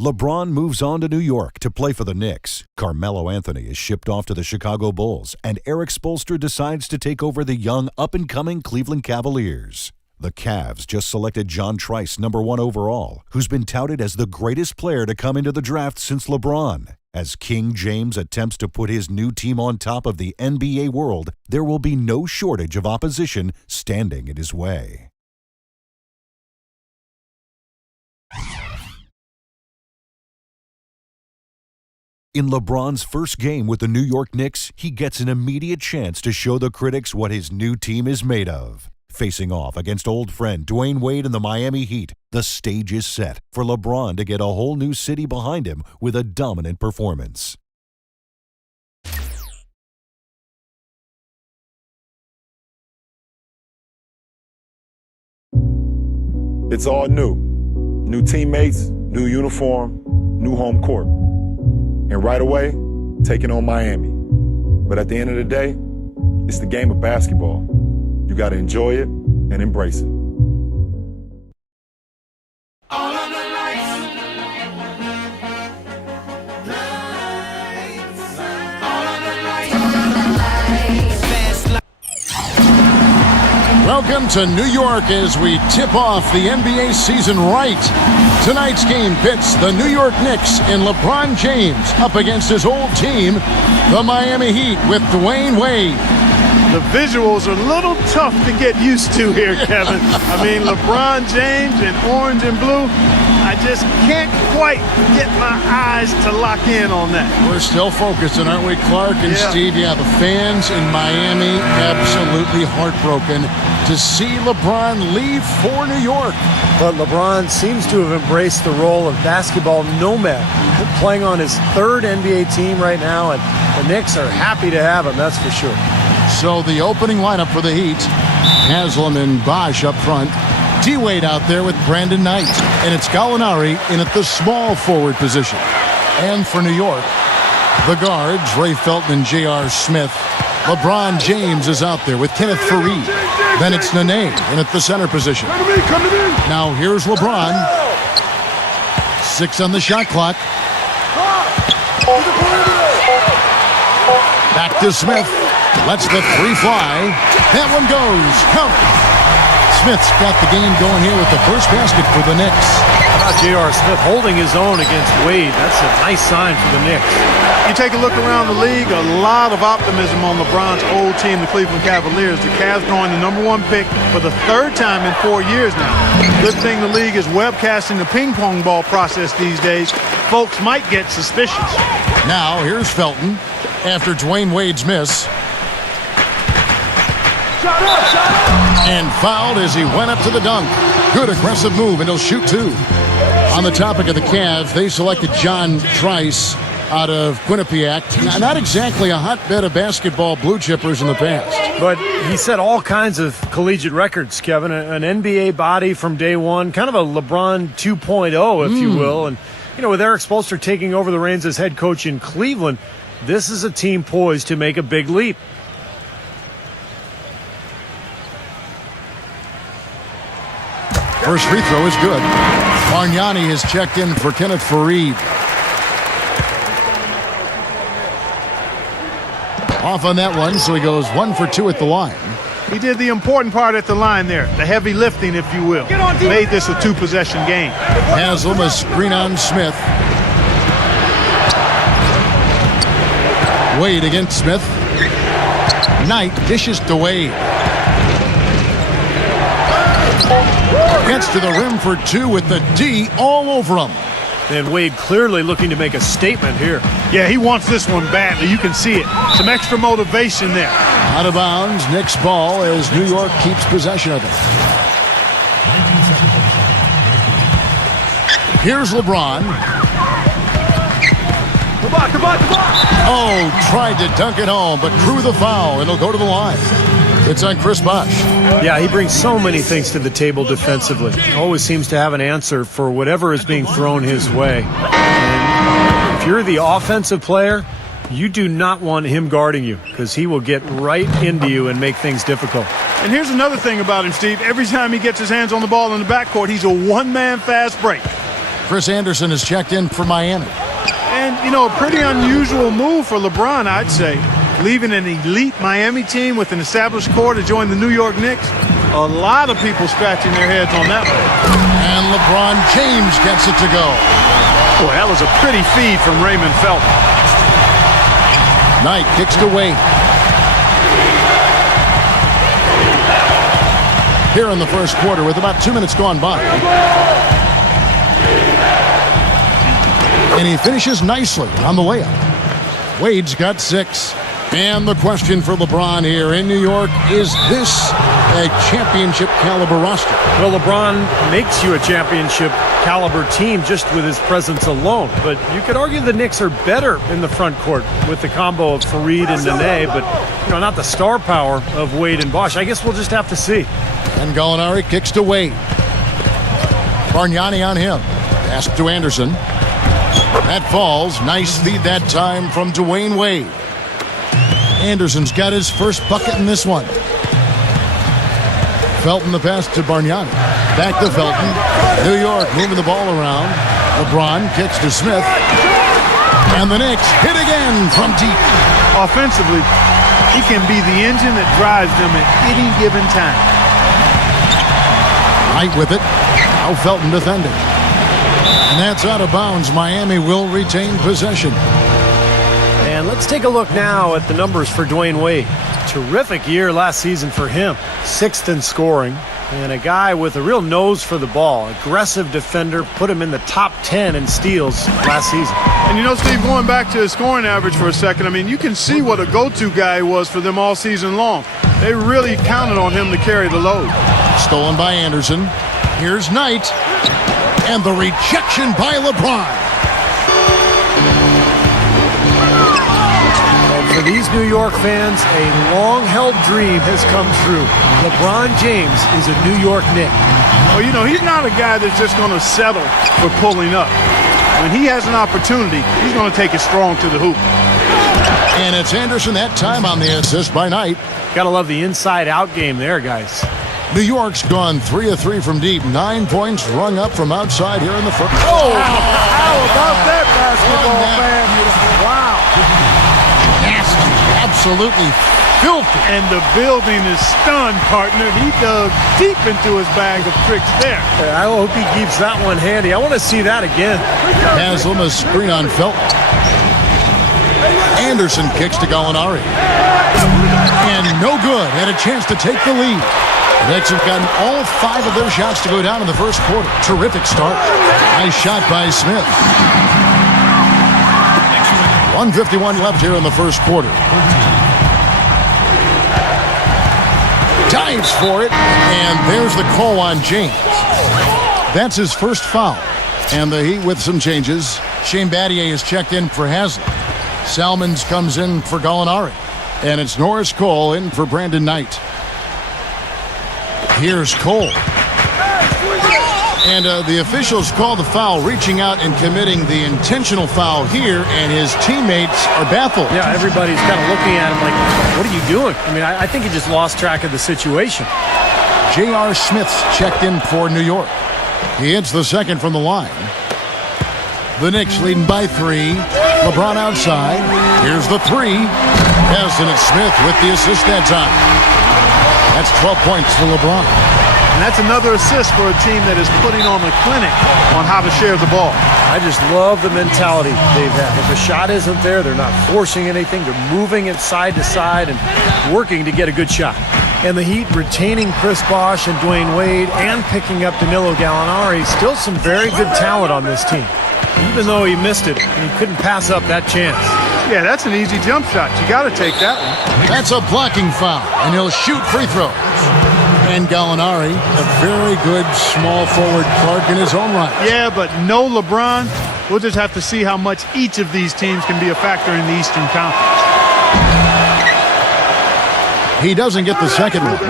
LeBron moves on to New York to play for the Knicks. Carmelo Anthony is shipped off to the Chicago Bulls, and Eric Spoelstra decides to take over the young, up-and-coming Cleveland Cavaliers. The Cavs just selected John Trice #1 overall, who's been touted as the greatest player to come into the draft since LeBron. As King James attempts to put his new team on top of the NBA world, there will be no shortage of opposition standing in his way. In LeBron's first game with the New York Knicks, he gets an immediate chance to show the critics what his new team is made of. Facing off against old friend Dwayne Wade and the Miami Heat, the stage is set for LeBron to get a whole new city behind him with a dominant performance. It's all new. New teammates, new uniform, new home court. And right away, taking on Miami. But at the end of the day, it's the game of basketball. You got to enjoy it and embrace it. All of the lights. All of the lights. Welcome to New York as we tip off the NBA season right. Tonight's game pits the New York Knicks and LeBron James up against his old team, the Miami Heat, with Dwayne Wade. The visuals are a little tough to get used to here, Kevin. I mean, LeBron James in orange and blue, I just can't quite get my eyes to lock in on that. We're still focusing, aren't we, Clark and Steve? Yeah, the fans in Miami absolutely heartbroken to see LeBron leave for New York. But LeBron seems to have embraced the role of basketball nomad, playing on his third NBA team right now, and the Knicks are happy to have him, that's for sure. So the opening lineup for the Heat, Haslam and Bosh up front, D-Wade out there with Brandon Knight, and it's Gallinari in at the small forward position. And for New York, the guards, Ray Felton and J.R. Smith. LeBron James is out there with Kenneth Faried. Then it's Nene in at the center position. Now here's LeBron. 6 on the shot clock. Back to Smith. Lets the 3 fly. That one goes. Count. Smith's got the game going here with the first basket for the Knicks. How about J.R. Smith holding his own against Wade? That's a nice sign for the Knicks. You take a look around the league, a lot of optimism on LeBron's old team, the Cleveland Cavaliers. The Cavs drawing the #1 pick for the 3rd time in 4 years now. Good thing the league is webcasting the ping pong ball process these days. Folks might get suspicious. Now here's Felton after Dwayne Wade's miss. And fouled as he went up to the dunk. Good aggressive move, and he'll shoot 2. On the topic of the Cavs, they selected John Trice out of Quinnipiac. Not exactly a hotbed of basketball blue chippers in the past. But he set all kinds of collegiate records, Kevin. An NBA body from day one, kind of a LeBron 2.0, if you will. And, you know, with Eric Spoelstra taking over the reins as head coach in Cleveland, this is a team poised to make a big leap. First free throw is good. Bargnani has checked in for Kenneth Faried. Off on that one, so he goes 1 for 2 at the line. He did the important part at the line there, the heavy lifting, if you will. Made this a 2-possession game. Haslam a screen on Smith. Wade against Smith. Knight dishes to Wade. Gets to the rim for 2 with the D all over him. And Wade clearly looking to make a statement here. Yeah, he wants this one badly. You can see it. Some extra motivation there. Out of bounds, Knicks ball as New York keeps possession of it. Here's LeBron. Oh, tried to dunk it home, but drew the foul. It'll go to the line. It's on Chris Bosh. Yeah, he brings so many things to the table defensively. Always seems to have an answer for whatever is being thrown his way. And if you're the offensive player, you do not want him guarding you because he will get right into you and make things difficult. And here's another thing about him, Steve. Every time he gets his hands on the ball in the backcourt, he's a one-man fast break. Chris Anderson has checked in for Miami. And, you know, a pretty unusual move for LeBron, I'd say. Leaving an elite Miami team with an established core to join the New York Knicks. A lot of people scratching their heads on that one. And LeBron James gets it to go. Boy, that was a pretty feed from Raymond Felton. Knight kicks to Wade. Here in the first quarter with about 2 minutes gone by. And he finishes nicely on the layup. Wade's got 6. And the question for LeBron here in New York, is this a championship caliber roster? Well, LeBron makes you a championship caliber team just with his presence alone. But you could argue the Knicks are better in the front court with the combo of Fareed and Nene, but not the star power of Wade and Bosh. I guess we'll just have to see. And Gallinari kicks to Wade. Bargnani on him. Pass to Anderson. That falls. Nice feed that time from Dwayne Wade. Anderson's got his first bucket in this one. Felton the pass to Bargnani. Back to Felton. New York moving the ball around. LeBron kicks to Smith. And the Knicks hit again from deep. Offensively, he can be the engine that drives them at any given time. Knight with it. Now Felton defending. And that's out of bounds. Miami will retain possession. And let's take a look now at the numbers for Dwayne Wade. Terrific year last season for him. 6th in scoring. And a guy with a real nose for the ball. Aggressive defender. Put him in the top 10 in steals last season. And Steve, going back to his scoring average for a second, I mean, you can see what a go-to guy was for them all season long. They really counted on him to carry the load. Stolen by Anderson. Here's Knight. And the rejection by LeBron. For these New York fans, a long-held dream has come true. LeBron James is a New York Knick. Well, he's not a guy that's just going to settle for pulling up. When he has an opportunity, he's going to take it strong to the hoop. And it's Anderson that time on the assist by Knight. Gotta love the inside-out game there, guys. New York's gone 3 of 3 from deep. 9 points rung up from outside here in the front. Oh, how about that basketball, man? Wow. Nasty. Absolutely filthy. And the building is stunned, partner. He dug deep into his bag of tricks there. I hope he keeps that one handy. I want to see that again. Haslam a screen on Felton. Anderson kicks to Gallinari. And no good. Had a chance to take the lead. The Knicks have gotten all 5 of their shots to go down in the first quarter. Terrific start. Nice shot by Smith. 1:51 left here in the first quarter. Dives for it, and there's the call on James. That's his first foul. And the Heat with some changes. Shane Battier is checked in for Haslam. Salmons comes in for Gallinari. And it's Norris Cole in for Brandon Knight. Here's Cole. And the officials call the foul, reaching out and committing the intentional foul here, and his teammates are baffled. Yeah, everybody's kind of looking at him like, what are you doing? I mean, I think he just lost track of the situation. J.R. Smith's checked in for New York. He hits the second from the line. The Knicks leading by 3. LeBron outside. Here's the 3. Yes, and it's Smith with the assist that time. That's 12 points for LeBron. And that's another assist for a team that is putting on a clinic on how to share the ball. I just love the mentality they've had. If a shot isn't there, they're not forcing anything. They're moving it side to side and working to get a good shot. And the Heat retaining Chris Bosh and Dwayne Wade and picking up Danilo Gallinari. Still some very good talent on this team. Even though he missed it, and he couldn't pass up that chance. Yeah, that's an easy jump shot. You got to take that one. That's a blocking foul, and he'll shoot free throws. And Gallinari, a very good small forward Clark in his own right. Yeah, but no LeBron. We'll just have to see how much each of these teams can be a factor in the Eastern Conference. He doesn't get the second one.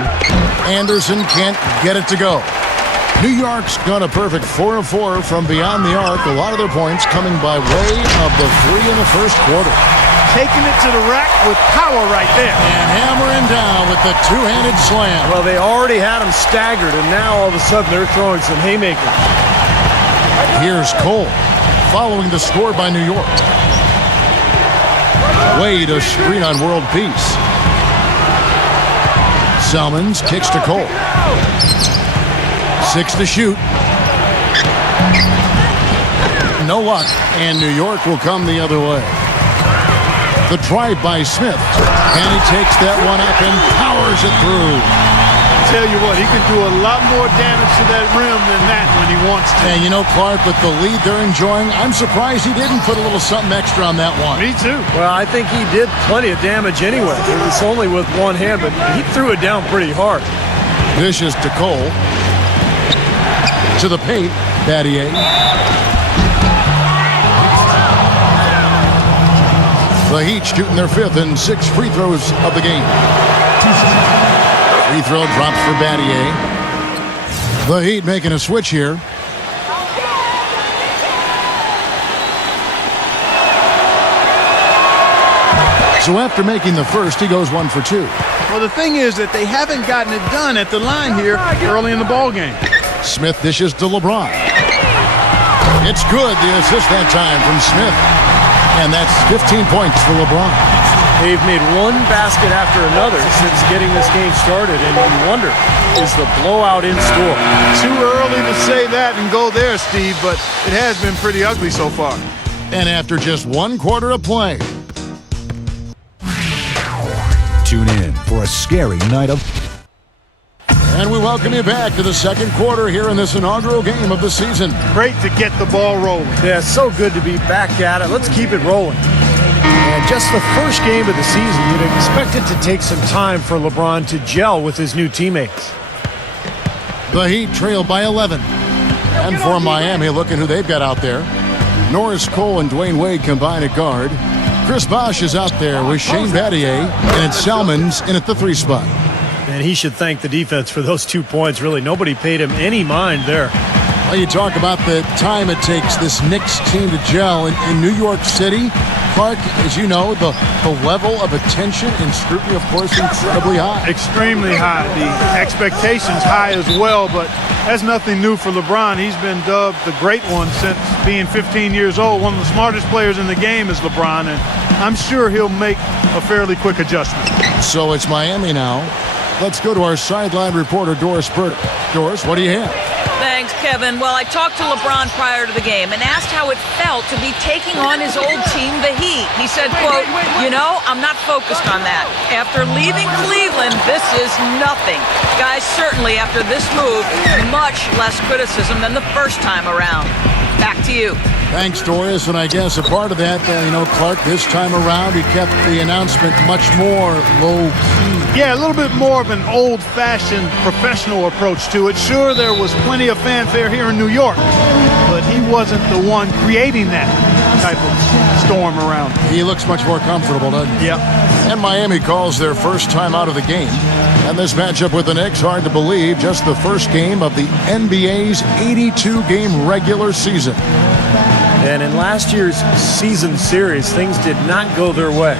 Anderson can't get it to go. New York's got a perfect 4 of 4 from beyond the arc. A lot of their points coming by way of the 3 in the first quarter. Taking it to the rack with power right there. And hammering down with the two-handed slam. Well, they already had him staggered, and now all of a sudden they're throwing some haymakers. Here's Cole, following the score by New York. Wade, a screen on World Peace. Salmons kicks to Cole. 6 to shoot. No luck, and New York will come the other way. The drive by Smith, and he takes that one up and powers it through. Tell you what, he can do a lot more damage to that rim than that when he wants to. And you know, Clark, with the lead they're enjoying, I'm surprised he didn't put a little something extra on that one. Me too. Well, I think he did plenty of damage anyway. It was only with one hand, but he threw it down pretty hard. Dishes to Cole. To the paint, Battier. The Heat shooting their 5th and 6 free throws of the game. Free throw drops for Battier. The Heat making a switch here. So after making the first, he goes 1 for 2. Well, the thing is that they haven't gotten it done at the line here early in the ball game. Smith dishes to LeBron. It's good, the assist that time from Smith. And that's 15 points for LeBron. They've made one basket after another since getting this game started, and you wonder, is the blowout in store? Too early to say that and go there, Steve, but it has been pretty ugly so far. And after just 1 quarter of play. Tune in for a scary night of... And we welcome you back to the second quarter here in this inaugural game of the season. Great to get the ball rolling. Yeah, so good to be back at it. Let's keep it rolling. And just the first game of the season, you'd expect it to take some time for LeBron to gel with his new teammates. The Heat trail by 11. And for Miami, look at who they've got out there. Norris Cole and Dwayne Wade combine at guard. Chris Bosh is out there with Shane Battier, and it's Salmons in at the 3 spot. And he should thank the defense for those 2 points. Really, nobody paid him any mind there. Well, you talk about the time it takes this Knicks team to gel in New York City. Clark, as you know, the level of attention and scrutiny, of course, incredibly high. Extremely high. The expectations high as well, but that's nothing new for LeBron. He's been dubbed the great one since being 15 years old. One of the smartest players in the game is LeBron, and I'm sure he'll make a fairly quick adjustment. So it's Miami now. Let's go to our sideline reporter, Doris Burdick. Doris, what do you have? Thanks, Kevin. Well, I talked to LeBron prior to the game and asked how it felt to be taking on his old team, the Heat. He said, quote, "You know, I'm not focused on that. After leaving Cleveland, this is nothing. Guys, certainly after this move, much less criticism than the first time around." Back to you. Thanks, Doris. And I guess a part of that, Clark, this time around, he kept the announcement much more low-key. Yeah, a little bit more of an old-fashioned professional approach to it. Sure, there was plenty of fanfare here in New York, but he wasn't the one creating that type of storm around him. He looks much more comfortable, doesn't he? Yep. And Miami calls their first time out of the game. And this matchup with the Knicks, hard to believe, just the first game of the NBA's 82-game regular season. And in last year's season series, things did not go their way.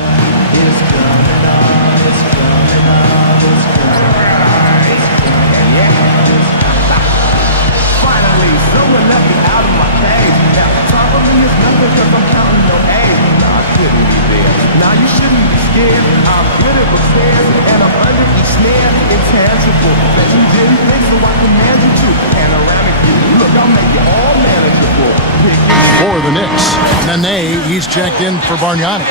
Now you shouldn't be scared. I'm good at repairs and I'm under the snare. Intangible that you didn't think, so I command you to. Panoramic view. Look, I'll make you all manageable. For the Knicks, Nene, he's checked in for Bargnani.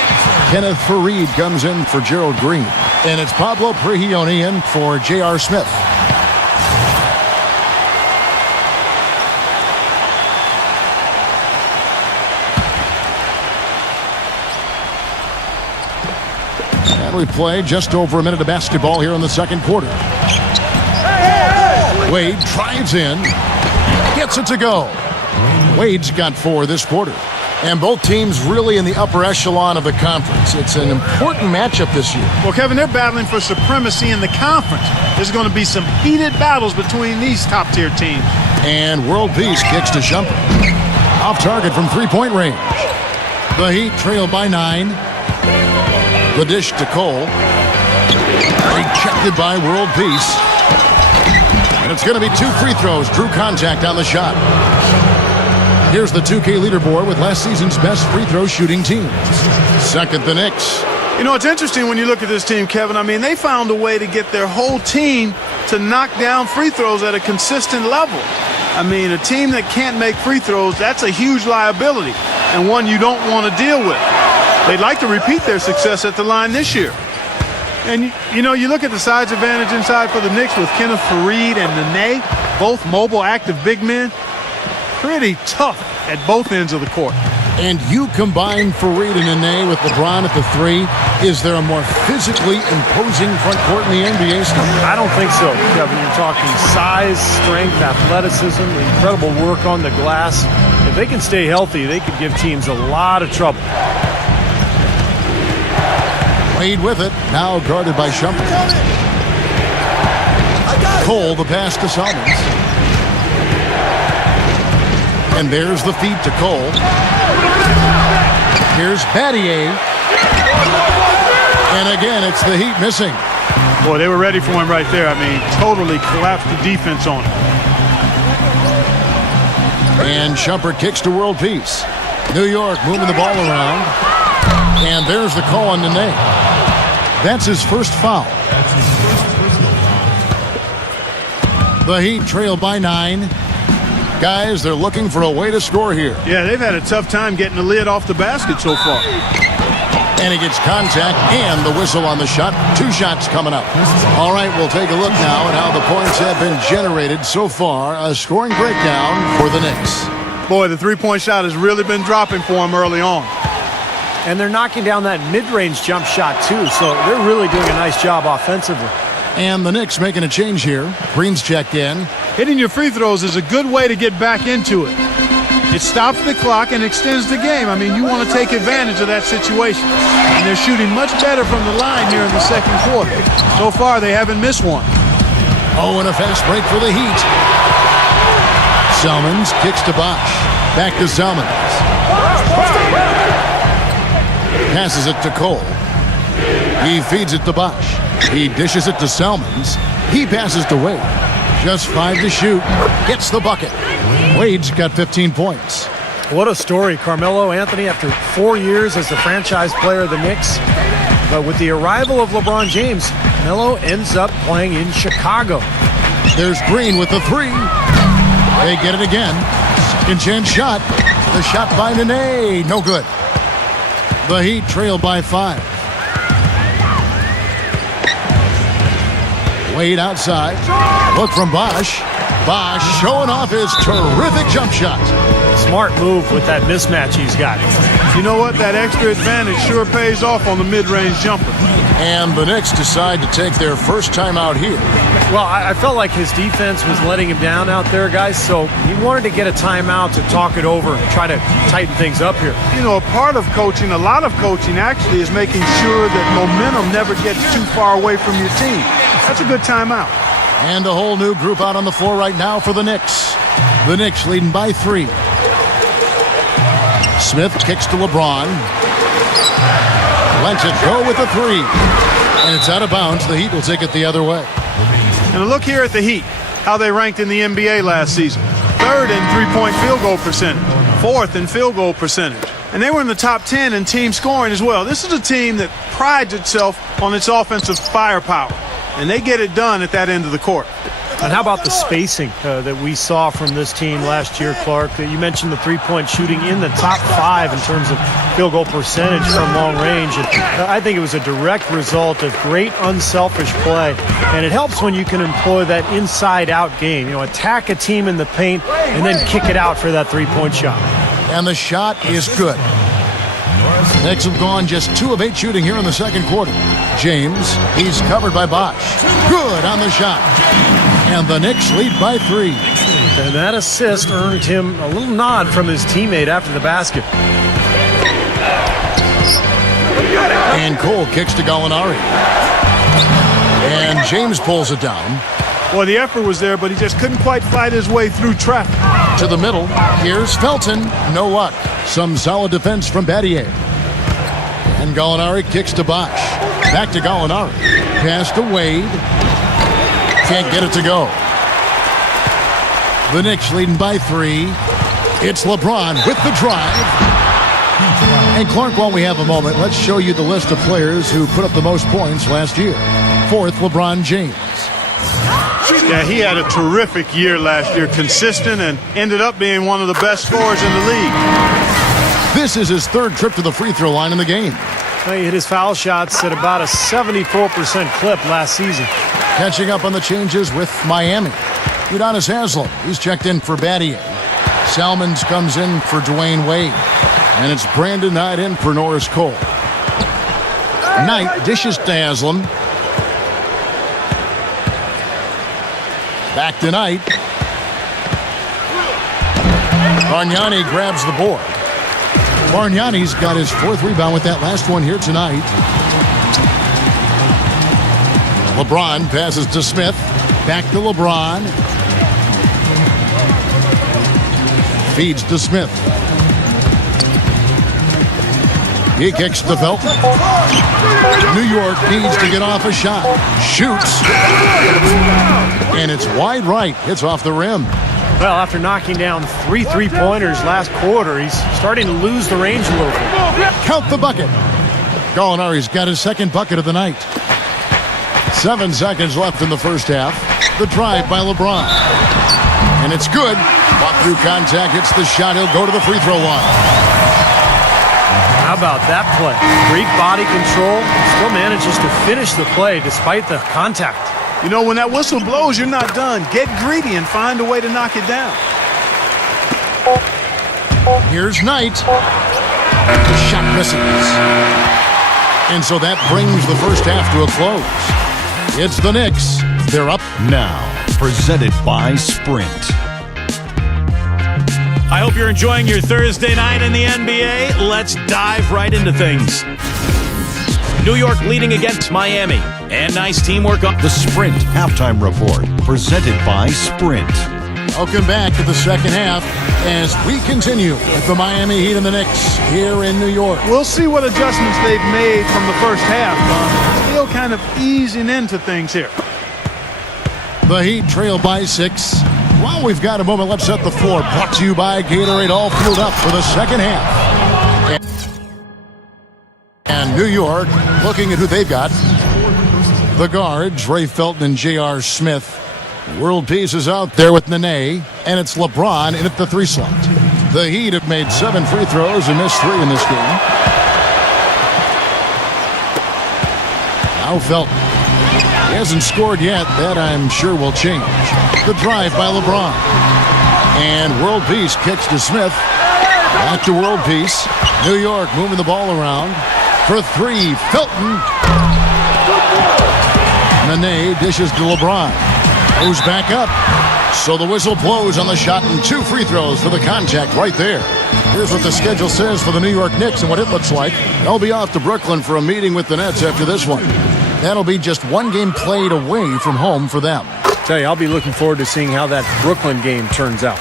Kenneth Faried comes in for Gerald Green. And it's Pablo Prigioni in for J.R. Smith. And we play just over a minute of basketball here in the second quarter. Wade drives in, gets it to go. Wade's got 4 this quarter. And both teams really in the upper echelon of the conference. It's an important matchup this year. Well, Kevin, they're battling for supremacy in the conference. There's going to be some heated battles between these top-tier teams. And World Peace kicks to Shumpert. Off target from three-point range. The Heat trail by 9. The dish to Cole. Rejected by World Peace. And it's going to be 2 free throws. Drew contact on the shot. Here's the 2K leaderboard with last season's best free throw shooting team. Second, the Knicks. You know, it's interesting when you look at this team, Kevin. I mean, they found a way to get their whole team to knock down free throws at a consistent level. I mean, a team that can't make free throws, that's a huge liability and one you don't want to deal with. They'd like to repeat their success at the line this year. And, you know, you look at the size advantage inside for the Knicks with Kenneth Faried and Nene, both mobile, active big men. Pretty tough at both ends of the court. And you combine Faried and Nene with LeBron at the 3. Is there a more physically imposing front court in the NBA still? I don't think so, Kevin. You're talking size, strength, athleticism, incredible work on the glass. If they can stay healthy, they could give teams a lot of trouble. Wade with it, now guarded by Shumpert. Cole, the pass to Salmons. And there's the feed to Cole. Here's Battier. And again, it's the Heat missing. Boy, they were ready for him right there. I mean, totally collapsed the defense on him. And Shumpert kicks to world peace. New York moving the ball around. And there's the call on Nene. That's his first foul. The Heat trail by 9. Guys, they're looking for a way to score here. Yeah, they've had a tough time getting the lid off the basket so far. And he gets contact and the whistle on the shot. 2 shots coming up. All right, we'll take a look now at how the points have been generated so far. A scoring breakdown for the Knicks. Boy, the three-point shot has really been dropping for him early on. And they're knocking down that mid-range jump shot, too, so they're really doing a nice job offensively. And the Knicks making a change here. Green's checked in. Hitting your free throws is a good way to get back into it. It stops the clock and extends the game. I mean, you want to take advantage of that situation. And they're shooting much better from the line here in the second quarter. So far, they haven't missed one. Oh, and a fast break for the Heat. Salmons kicks to Bosch. Back to Salmons. Passes it to Cole. He feeds it to Bosch. He dishes it to Salmons. He passes to Wade. Just 5 to shoot. Gets the bucket. Wade's got 15 points. What a story. Carmelo Anthony, after 4 years as the franchise player of the Knicks. But with the arrival of LeBron James, Melo ends up playing in Chicago. There's Green with the 3. They get it again. Second chance shot. The shot by Nene. No good. The Heat trail by 5. Wade outside. Look from Bosch. Bosch showing off his terrific jump shot. Smart move with that mismatch he's got. You know what? That extra advantage sure pays off on the mid-range jumper. And the Knicks decide to take their first time out here. Well, I felt like his defense was letting him down out there, guys, so he wanted to get a timeout to talk it over and try to tighten things up here. You know, a part of coaching, a lot of coaching actually, is making sure that momentum never gets too far away from your team. That's a good timeout. And a whole new group out on the floor right now for the Knicks. The Knicks leading by 3. Smith kicks to LeBron. Lets it go with the 3. And it's out of bounds. The Heat will take it the other way. And a look here at the Heat, how they ranked in the NBA last season. 3rd in three-point field goal percentage. 4th in field goal percentage. And they were in the top 10 in team scoring as well. This is a team that prides itself on its offensive firepower. And they get it done at that end of the court. And how about the spacing that we saw from this team last year, Clark? You mentioned the three-point shooting in the top 5 in terms of field goal percentage from long range. And I think it was a direct result of great unselfish play. And it helps when you can employ that inside-out game. You know, attack a team in the paint and then kick it out for that three-point shot. And the shot is good. Knicks have gone just 2 of 8 shooting here in the second quarter. James, he's covered by Bosch. Good on the shot. And the Knicks lead by 3. And that assist earned him a little nod from his teammate after the basket. And Cole kicks to Gallinari. And James pulls it down. Well, the effort was there, but he just couldn't quite fight his way through traffic. To the middle, here's Felton. No luck. Some solid defense from Battier. And Gallinari kicks to Bosch. Back to Gallinari. Pass to Wade. Can't get it to go. The Knicks leading by 3. It's LeBron with the drive. And Clark, while we have a moment, let's show you the list of players who put up the most points last year. Fourth, LeBron James. Yeah, he had a terrific year last year, consistent, and ended up being one of the best scorers in the league. This is his third trip to the free throw line in the game. Well, he hit his foul shots at about a 74% clip last season. Catching up on the changes with Miami. Udonis Haslem, he's checked in for Battier. Salmons comes in for Dwayne Wade. And it's Brandon Knight in for Norris Cole. Knight dishes to Haslem. Back to Knight. Bargnani grabs the board. Bargnani's got his fourth rebound with that last one here tonight. LeBron passes to Smith. Back to LeBron. Feeds to Smith. He kicks to Felton. New York needs to get off a shot. Shoots. And it's wide right. Hits off the rim. Well, after knocking down 3 3-pointers last quarter, he's starting to lose the range a little bit. Count the bucket. Gallinari's got his second bucket of the night. 7 seconds left in the first half. The drive by LeBron. And it's good. Walk through contact, hits the shot. He'll go to the free throw line. How about that play? Great body control. Still manages to finish the play despite the contact. You know, when that whistle blows, you're not done. Get greedy and find a way to knock it down. Here's Knight. The shot misses. And so that brings the first half to a close. It's the Knicks. They're up Now, presented by Sprint. I hope you're enjoying your Thursday night in the NBA. Let's dive right into things. New York leading against Miami. And nice teamwork on The Sprint Halftime Report, presented by Sprint. Welcome back to the second half as we continue with the Miami Heat and the Knicks here in New York. We'll see what adjustments they've made from the first half. Still kind of easing into things here. The Heat trail by 6. While we've got a moment, let's set the floor. Brought to you by Gatorade, all fueled up for the second half. And New York, looking at who they've got. The guards, Ray Felton and J.R. Smith. World Peace is out there with Nene, and it's LeBron in at the 3 slot. The Heat have made 7 free throws and missed 3 in this game. Now Felton. He hasn't scored yet. That, I'm sure, will change. The drive by LeBron. And World Peace kicks to Smith. Back to World Peace. New York moving the ball around. For 3, Felton. Nene dishes to LeBron. Goes back up. So the whistle blows on the shot and 2 free throws for the contact right there. Here's what the schedule says for the New York Knicks and what it looks like. They'll be off to Brooklyn for a meeting with the Nets after this one. That'll be just 1 game played away from home for them. Tell you, I'll be looking forward to seeing how that Brooklyn game turns out.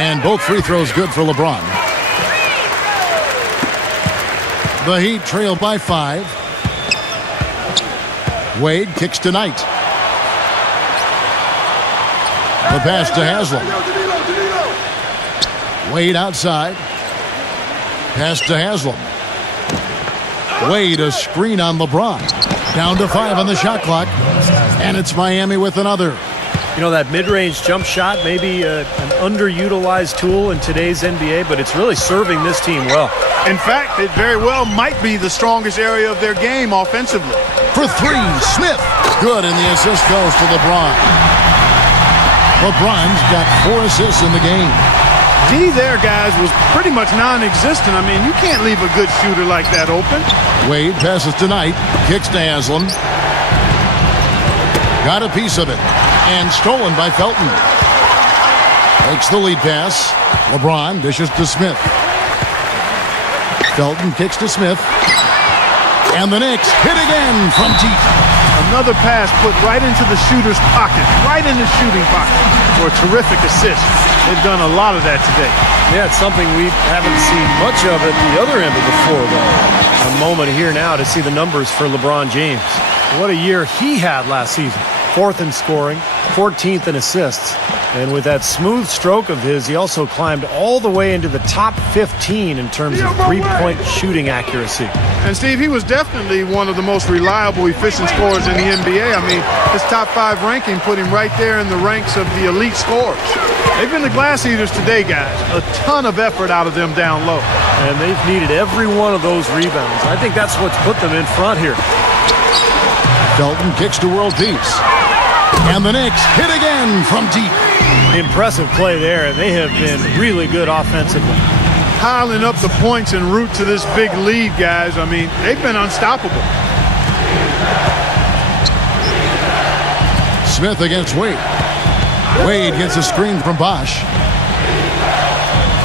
And both free throws good for LeBron. The Heat trail by 5. Wade kicks to Knight. The pass to Haslem. Wade outside. Pass to Haslem. Wade, a screen on LeBron. Down to 5 on the shot clock. And it's Miami with another. You know, that mid-range jump shot may be an underutilized tool in today's NBA, but it's really serving this team well. In fact, it very well might be the strongest area of their game offensively. For 3, Smith. Good, and the assist goes to LeBron. LeBron's got 4 assists in the game. D there, guys, was pretty much non-existent. I mean, you can't leave a good shooter like that open. Wade passes to Knight. Kicks to Haslem. Got a piece of it. And stolen by Felton. Takes the lead pass. LeBron dishes to Smith. Felton kicks to Smith. And the Knicks hit again from deep. Another pass put right into the shooter's pocket, right in the shooting pocket for a terrific assist. They've done a lot of that today. Yeah, it's something we haven't seen much of at the other end of the floor, though. A moment here now to see the numbers for LeBron James. What a year he had last season. 4th in scoring, 14th in assists. And with that smooth stroke of his, he also climbed all the way into the top 15 in terms of three-point shooting accuracy. And Steve, he was definitely one of the most reliable, efficient scorers in the NBA. I mean, his top 5 ranking put him right there in the ranks of the elite scorers. They've been the glass eaters today, guys. A ton of effort out of them down low. And they've needed every one of those rebounds. I think that's what's put them in front here. Felton kicks to world peace. And the Knicks hit again from deep. Impressive play there. They have been really good offensively. Piling up the points en route to this big lead, guys. I mean, they've been unstoppable. Smith against Wade. Wade gets a screen from Bosch.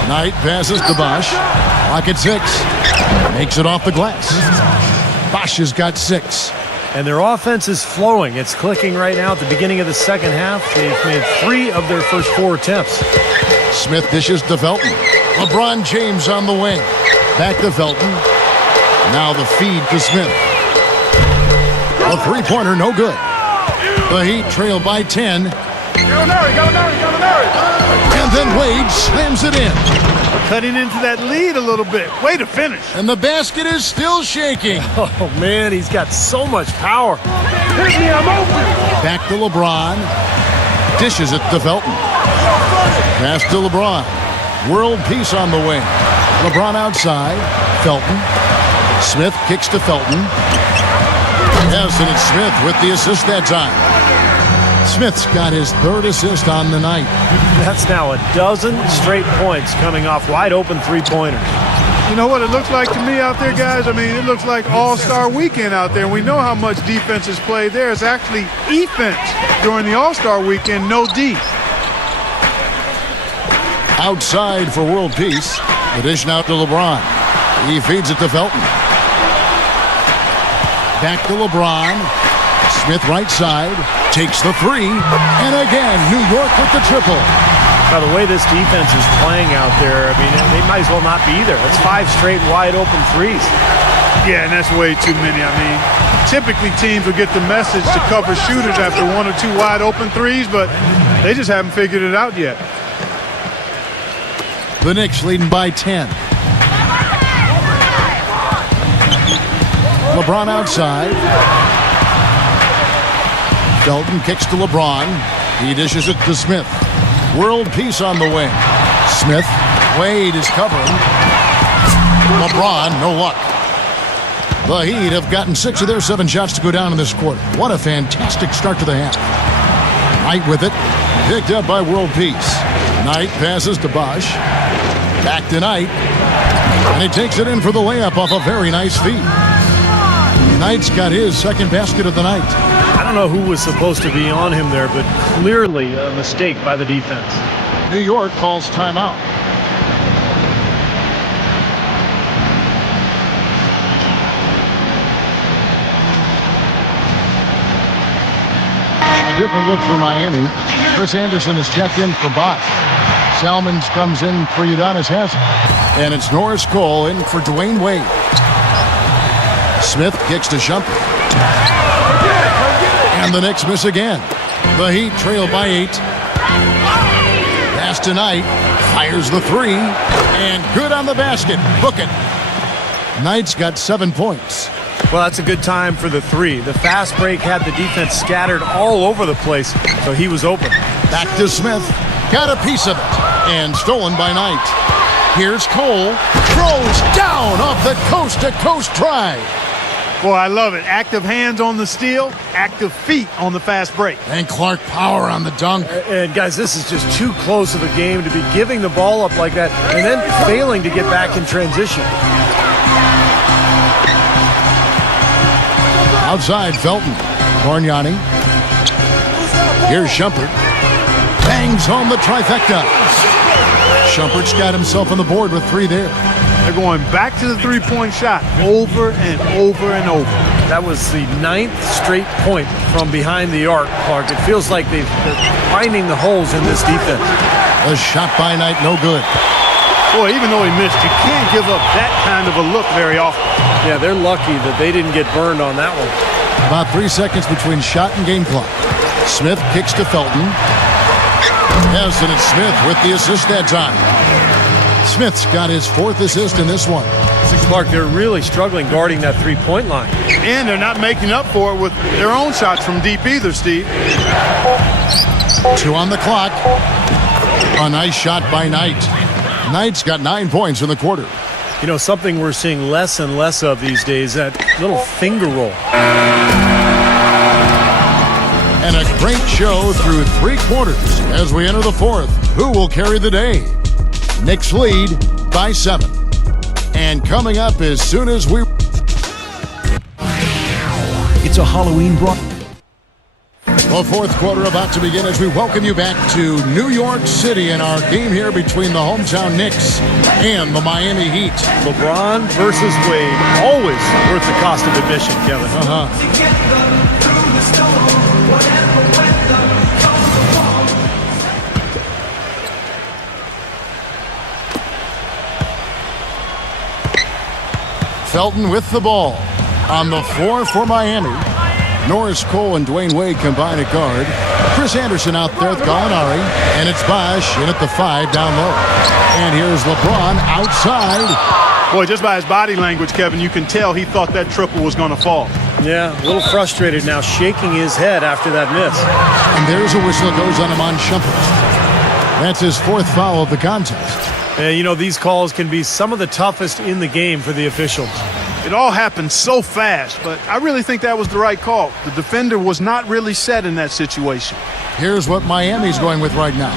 Knight passes to Bosch. Clock at 6. Makes it off the glass. Bosch has got 6. And their offense is flowing. It's clicking right now at the beginning of the second half. They've made 3 of their first 4 attempts. Smith dishes to Felton. LeBron James on the wing. Back to Felton. Now the feed to Smith. A three-pointer, no good. The Heat trail by 10. And then Wade slams it in. Cutting into that lead a little bit. Way to finish. And the basket is still shaking. Oh, man, he's got so much power. Back to LeBron. Dishes it to Felton. Pass to LeBron. World peace on the wing. LeBron outside. Felton. Smith kicks to Felton. Yes, and it's Smith with the assist that time. Smith's got his 3rd assist on the night. That's now a dozen straight points coming off wide open three-pointers. You know what it looks like to me out there, guys? I mean, it looks like All-Star Weekend out there. We know how much defense is played there. It's actually offense during the All-Star Weekend, no D. Outside for world peace. The dish now to LeBron. He feeds it to Felton. Back to LeBron. Smith right side. Takes the 3. And again, New York with the triple. By the way this defense is playing out there, I mean, they might as well not be there. That's 5 straight wide open threes. Yeah, and that's way too many. I mean, typically teams will get the message to cover shooters after 1 or 2 wide open threes, but they just haven't figured it out yet. The Knicks leading by 10. LeBron outside. Felton kicks to LeBron. He dishes it to Smith. World peace on the wing. Smith. Wade is covering. LeBron, no luck. The Heat have gotten 6 of their 7 shots to go down in this quarter. What a fantastic start to the half. Knight with it. Picked up by world peace. Knight passes to Bosch. Back to Knight. And he takes it in for the layup off a very nice feed. Knight's got his 2nd basket of the night. I don't know who was supposed to be on him there, but clearly a mistake by the defense. New York calls timeout. A different look for Miami. Chris Anderson is checked in for Bosch. Salmons comes in for Udonis Haslem. And it's Norris Cole in for Dwayne Wade. Smith kicks to Shumpert. And the Knicks miss again. The Heat trail by 8. Pass to Knight. Fires the 3. And good on the basket. Book it. Knight's got 7 points. Well, that's a good time for the 3. The fast break had the defense scattered all over the place, so he was open. Back to Smith. Got a piece of it. And stolen by Knight. Here's Cole. Throws down off the coast-to-coast drive. Boy, I love it. Active hands on the steal, active feet on the fast break. And Clark power on the dunk. And guys, this is just too close of a game to be giving the ball up like that and then failing to get back in transition. Outside, Felton. Bargnani. Here's Shumpert. Bangs home the trifecta. Shumpert's got himself on the board with 3 there. They're going back to the three-point shot over and over and over. That was the 9th straight point from behind the arc, Clark. It feels like they're finding the holes in this defense. A shot by Knight, no good. Boy, even though he missed, you can't give up that kind of a look very often. Yeah, they're lucky that they didn't get burned on that one. About 3 seconds between shot and game clock. Smith kicks to Felton. Haslam and Smith with the assist that time. Smith's got his 4th assist in this one. Mark, they're really struggling guarding that three-point line. And they're not making up for it with their own shots from deep either, Steve. 2 on the clock. A nice shot by Knight. Knight's got 9 points in the quarter. You know, something we're seeing less and less of these days, that little finger roll. And a great show through 3 quarters as we enter the 4th. Who will carry the day? Knicks lead by 7. And coming up as soon as we... It's a Halloween broad. The 4th quarter about to begin as we welcome you back to New York City in our game here between the hometown Knicks and the Miami Heat. LeBron versus Wade, always worth the cost of admission, Kevin. Felton with the ball on the floor for Miami. Norris Cole and Dwayne Wade combine at guard. Chris Anderson out there with Gallinari. And it's Bosh in at the 5 down low. And here's LeBron outside. Boy, just by his body language, Kevin, you can tell he thought that triple was going to fall. Yeah, a little frustrated now, shaking his head after that miss. And there's a whistle that goes on Iman Shumpert. That's his 4th foul of the contest. You know, these calls can be some of the toughest in the game for the officials. It all happened so fast, but I really think that was the right call. The defender was not really set in that situation. Here's what Miami's going with right now.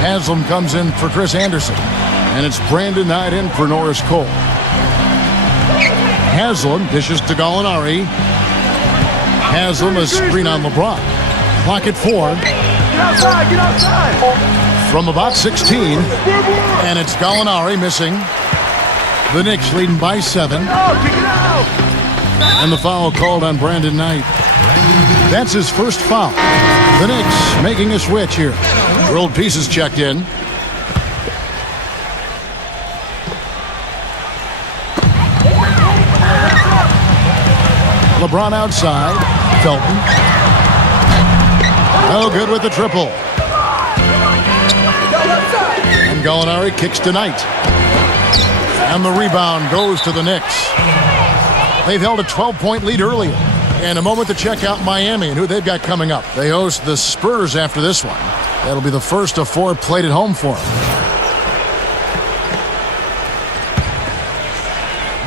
Haslam comes in for Chris Anderson, and it's Brandon Knight in for Norris Cole. Haslam dishes to Gallinari. Haslam a screen on LeBron. Clock at 4. Get outside, get outside. From about 16, and it's Gallinari missing. The Knicks leading by 7. Kick it out. And the foul called on Brandon Knight. That's his 1st foul. The Knicks making a switch here. World Pieces checked in. LeBron outside. Felton. No good with the triple. And Gallinari kicks to Knight. And the rebound goes to the Knicks. They've held a 12-point lead earlier. And a moment to check out Miami and who they've got coming up. They host the Spurs after this one. That'll be the first of 4 played at home for them.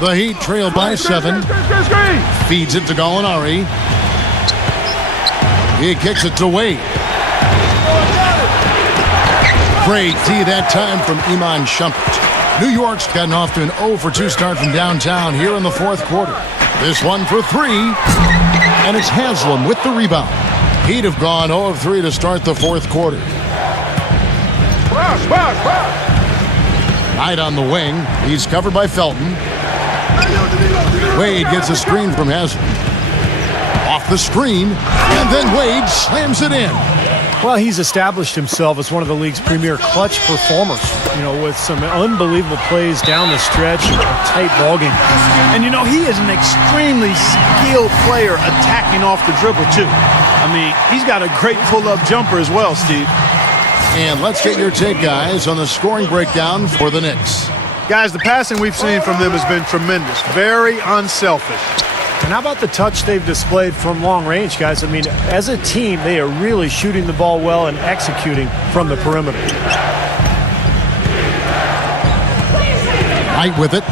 The Heat trail by 7. Feeds it to Gallinari. He kicks it to Wade. Great D that time from Iman Shumpert. New York's gotten off to an 0-for-2 start from downtown here in the 4th quarter. This one for 3. And it's Haslam with the rebound. He'd have gone 0-of-3 to start the 4th quarter. Knight on the wing. He's covered by Felton. Wade gets a screen from Haslam. Off the screen. And then Wade slams it in. Well, he's established himself as one of the league's premier clutch performers, you know, with some unbelievable plays down the stretch and a tight ball game. And, you know, he is an extremely skilled player attacking off the dribble, too. I mean, he's got a great pull-up jumper as well, Steve. And let's get your take, guys, on the scoring breakdown for the Knicks. Guys, the passing we've seen from them has been tremendous. Very unselfish. And how about the touch they've displayed from long range, guys? I mean, as a team, they are really shooting the ball well and executing from the perimeter. Knight with it.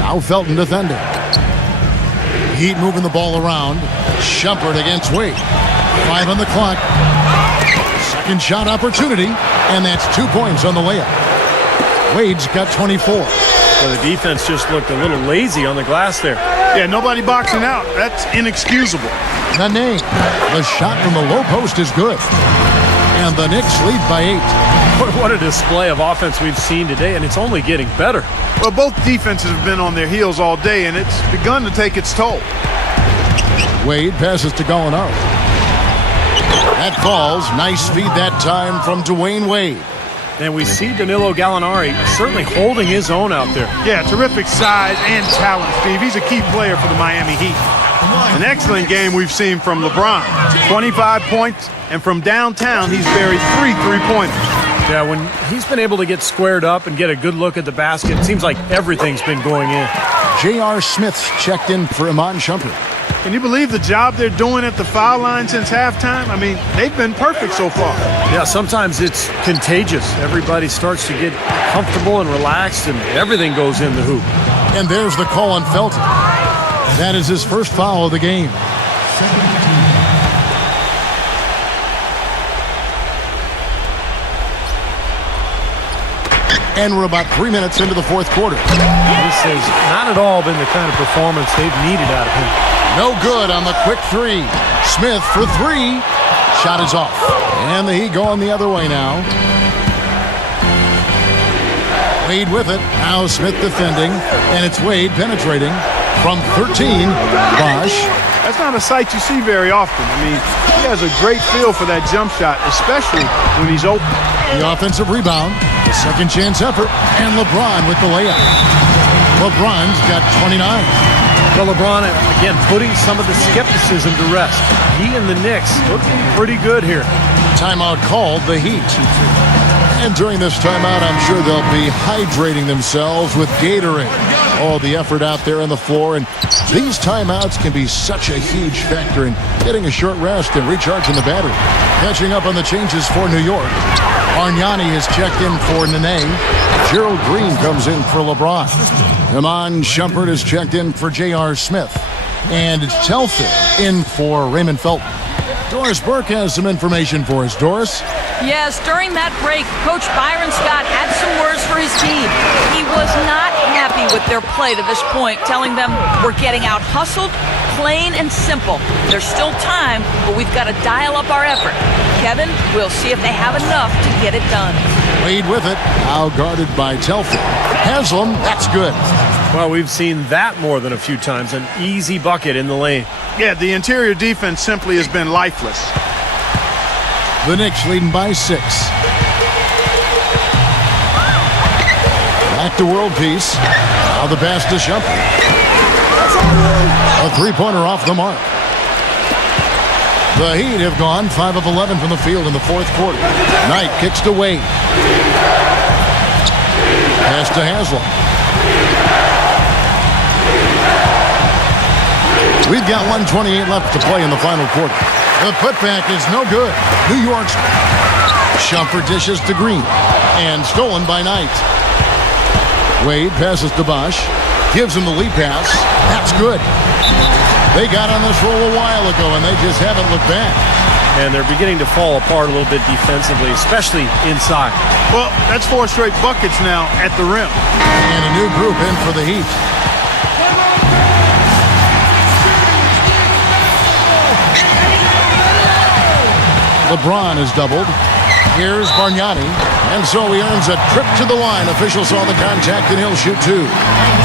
Now Felton defending. Heat moving the ball around. Shumpert against Wade. 5 on the clock. Second shot opportunity. And that's 2 points on the layup. Wade's got 24. So the defense just looked a little lazy on the glass there. Yeah, nobody boxing out. That's inexcusable. The name. The shot from the low post is good. And the Knicks lead by 8. What a display of offense we've seen today, and it's only getting better. Well, both defenses have been on their heels all day, and it's begun to take its toll. Wade passes to Gallinari. That falls. Nice feed that time from Dwayne Wade. And we see Danilo Gallinari certainly holding his own out there. Yeah, terrific size and talent, Steve. He's a key player for the Miami Heat. An excellent game we've seen from LeBron. 25 points, and from downtown, he's buried 3 3-pointers. Yeah, when he's been able to get squared up and get a good look at the basket, it seems like everything's been going in. J.R. Smith's checked in for Iman Shumpert. Can you believe the job they're doing at the foul line since halftime? I mean, they've been perfect so far. Yeah, sometimes it's contagious. Everybody starts to get comfortable and relaxed, and everything goes in the hoop. And there's the call on Felton. That is his first foul of the game. And we're about 3 minutes into the fourth quarter. This has not at all been the kind of performance they've needed out of him. No good on the quick three. Smith for three. Shot is off. And the Heat going the other way now. Wade with it. Now Smith defending. And it's Wade penetrating from 13. Bosch. That's not a sight you see very often. I mean, he has a great feel for that jump shot, especially when he's open. The offensive rebound. The second chance effort. And LeBron with the layup. LeBron's got 29. Well, LeBron, again, putting some of the skepticism to rest. He and the Knicks look pretty good here. Timeout called the Heat. And during this timeout, I'm sure they'll be hydrating themselves with Gatorade. All the effort out there on the floor. And these timeouts can be such a huge factor in getting a short rest and recharging the battery. Catching up on the changes for New York. Bargnani is checked in for Nene. Gerald Green comes in for LeBron. Iman Shumpert is checked in for J.R. Smith. And it's Telfair in for Raymond Felton. Doris Burke has some information for us. Doris? Yes, during that break, Coach Byron Scott had some words for his team. He was not happy with their play to this point, telling them we're getting out hustled, plain and simple. There's still time, but we've got to dial up our effort. Kevin, we'll see if they have enough to get it done. Wade with it, now guarded by Telfair. Haslam, that's good. Well, we've seen that more than a few times. An easy bucket in the lane. Yeah, the interior defense simply has been lifeless. The Knicks leading by 6. Back to world peace. Now the pass to Shumpert. A three-pointer off the mark. The Heat have gone 5 of 11 from the field in the fourth quarter. Knight kicks to Wade. Pass to Haslam. We've got 1:28 left to play in the final quarter. The putback is no good. New York's Shumpert dishes to Green. And stolen by Knight. Wade passes to Bosch. Gives him the lead pass. That's good. They got on this roll a while ago, and they just haven't looked back. And they're beginning to fall apart a little bit defensively, especially inside. Well, that's 4 straight buckets now at the rim. And a new group in for the Heat. LeBron is doubled. Here's Bargnani. And so he earns a trip to the line. Officials saw the contact, and he'll shoot 2.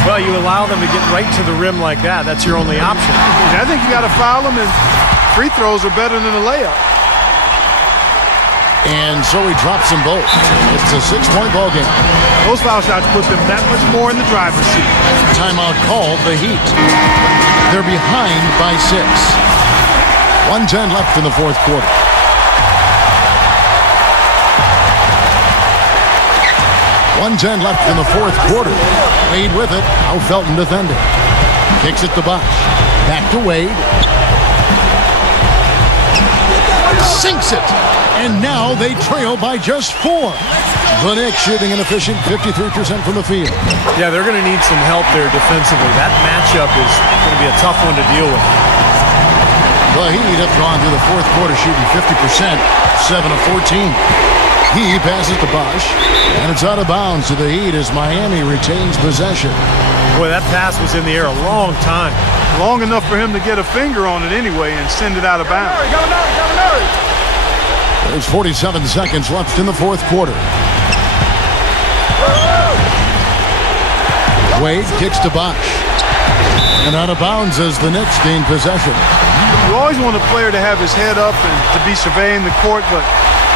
Well, you allow them to get right to the rim like that. That's your only option. I think you got to foul them, and free throws are better than a layup. And so he drops them both. It's a 6-point ball game. Those foul shots put them that much more in the driver's seat. Timeout called the Heat. They're behind by 6. 1:10 left in the fourth quarter. .110 left in the fourth quarter. Wade with it. Now Felton defending. Kicks it to Bosch. Back to Wade. Sinks it. And now they trail by just 4. The Knicks shooting an efficient 53% from the field. Yeah, they're going to need some help there defensively. That matchup is going to be a tough one to deal with. The Heat have gone through the fourth quarter shooting 50%, 7 of 14. He passes to Bosch, and it's out of bounds to the Heat as Miami retains possession. Boy, that pass was in the air a long time. Long enough for him to get a finger on it anyway and send it out of bounds. There's 47 seconds left in the fourth quarter. Wade kicks to Bosch. And out of bounds as the Knicks gain possession. You always want a player to have his head up and to be surveying the court, but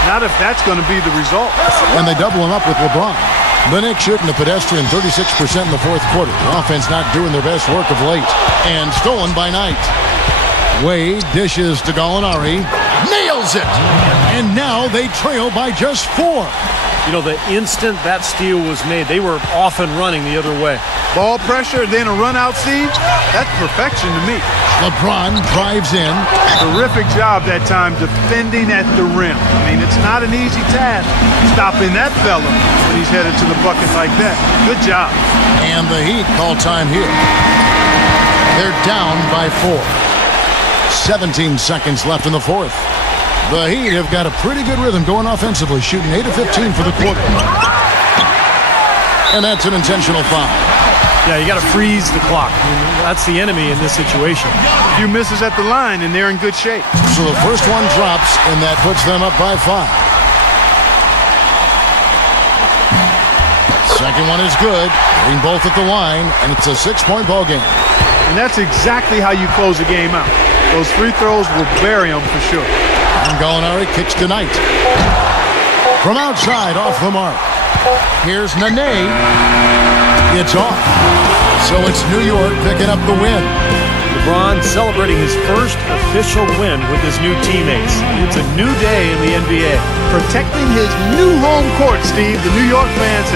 not if that's going to be the result. And they double him up with LeBron. The Knicks shooting a pedestrian 36% in the fourth quarter. The offense not doing their best work of late. And stolen by Knight. Wade dishes to Gallinari. Nails it! And now they trail by just 4. You know, the instant that steal was made, they were off and running the other way. Ball pressure, then a run-out siege. That's perfection to me. LeBron drives in. Terrific job that time defending at the rim. I mean, it's not an easy task stopping that fella when he's headed to the bucket like that. Good job. And the Heat call time here. They're down by 4. 17 seconds left in the fourth. The Heat have got a pretty good rhythm going offensively, shooting 8 of 15 for the quarter. And that's an intentional foul. Yeah, you got to freeze the clock. I mean, that's the enemy in this situation. A few misses at the line, and they're in good shape. So the first one drops, and that puts them up by 5. Second one is good, hitting both at the line, and it's a 6-point ball game. And that's exactly how you close a game out. Those free throws will bury them for sure. And Gallinari kicks tonight. From outside, off the mark. Here's Nene. It's off. So it's New York picking up the win. LeBron celebrating his first official win with his new teammates. It's a new day in the NBA. Protecting his new home court, Steve. The New York fans.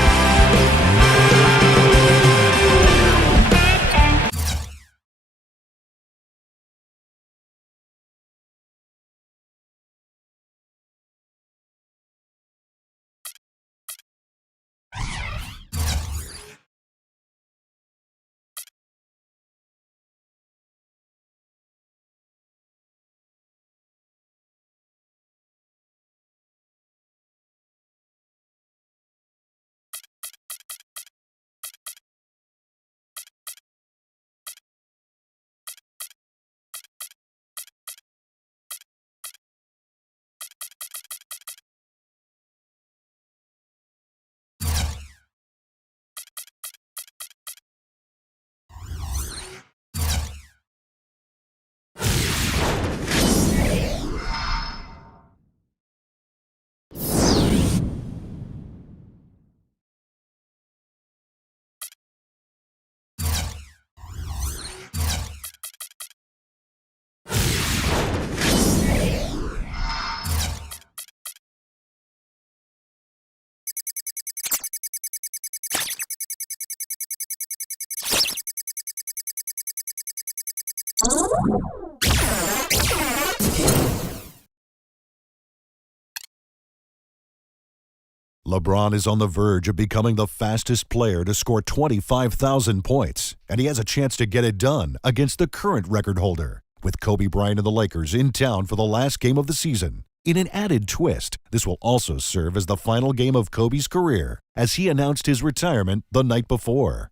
LeBron is on the verge of becoming the fastest player to score 25,000 points, and he has a chance to get it done against the current record holder, with Kobe Bryant and the Lakers in town for the last game of the season. In an added twist, this will also serve as the final game of Kobe's career, as he announced his retirement the night before.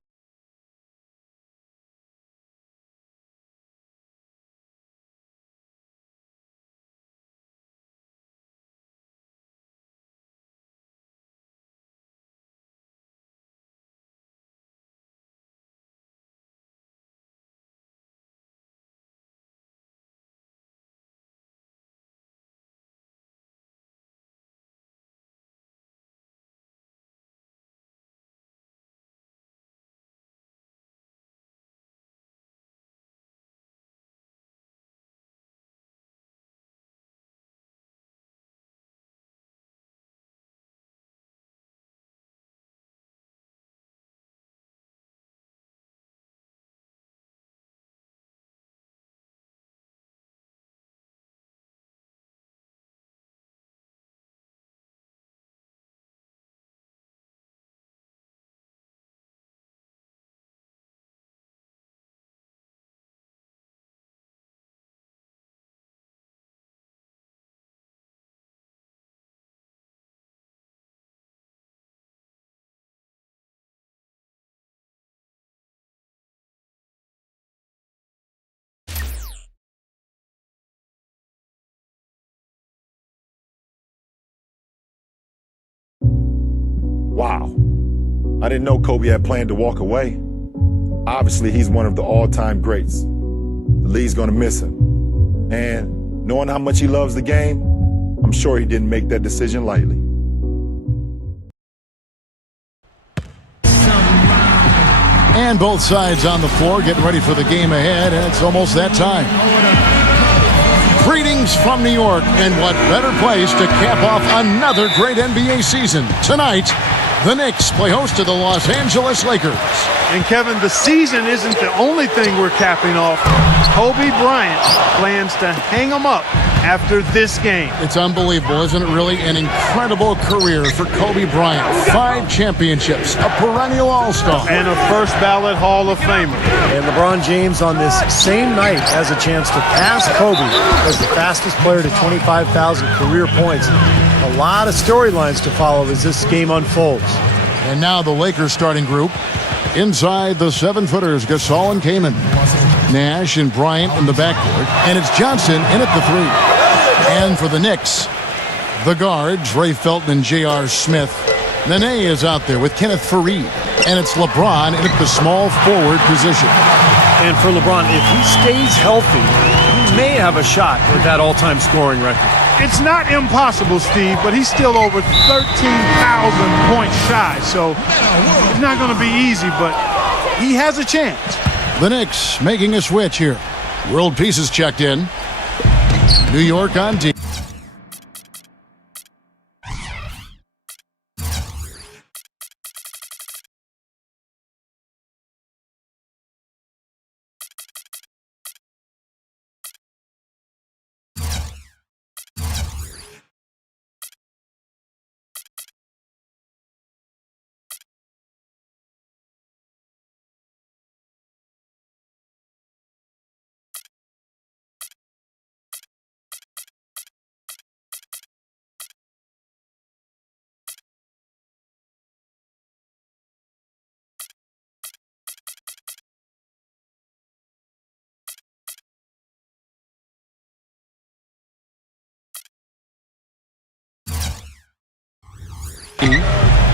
Wow. I didn't know Kobe had planned to walk away. Obviously, he's one of the all-time greats. The league's going to miss him. And knowing how much he loves the game, I'm sure he didn't make that decision lightly. And both sides on the floor getting ready for the game ahead, and it's almost that time. Greetings from New York, and what better place to cap off another great NBA season. Tonight, the Knicks play host to the Los Angeles Lakers. And Kevin, the season isn't the only thing we're capping off. Kobe Bryant plans to hang them up after this game. It's unbelievable, isn't it really? An incredible career for Kobe Bryant. 5 championships, a perennial all-star. And a first ballot Hall of Famer. And LeBron James on this same night has a chance to pass Kobe as the fastest player to 25,000 career points. A lot of storylines to follow as this game unfolds. And now the Lakers starting group. Inside the 7-footers, Gasol and Kaman. Nash and Bryant in the backcourt. And it's Johnson in at the 3. And for the Knicks, the guards, Ray Felton and J.R. Smith. Nene is out there with Kenneth Faried. And it's LeBron in at the small forward position. And for LeBron, if he stays healthy, he may have a shot at that all-time scoring record. It's not impossible, Steve, but he's still over 13,000 points shy, so it's not going to be easy, but he has a chance. The Knicks making a switch here. World Peace is checked in. New York on D.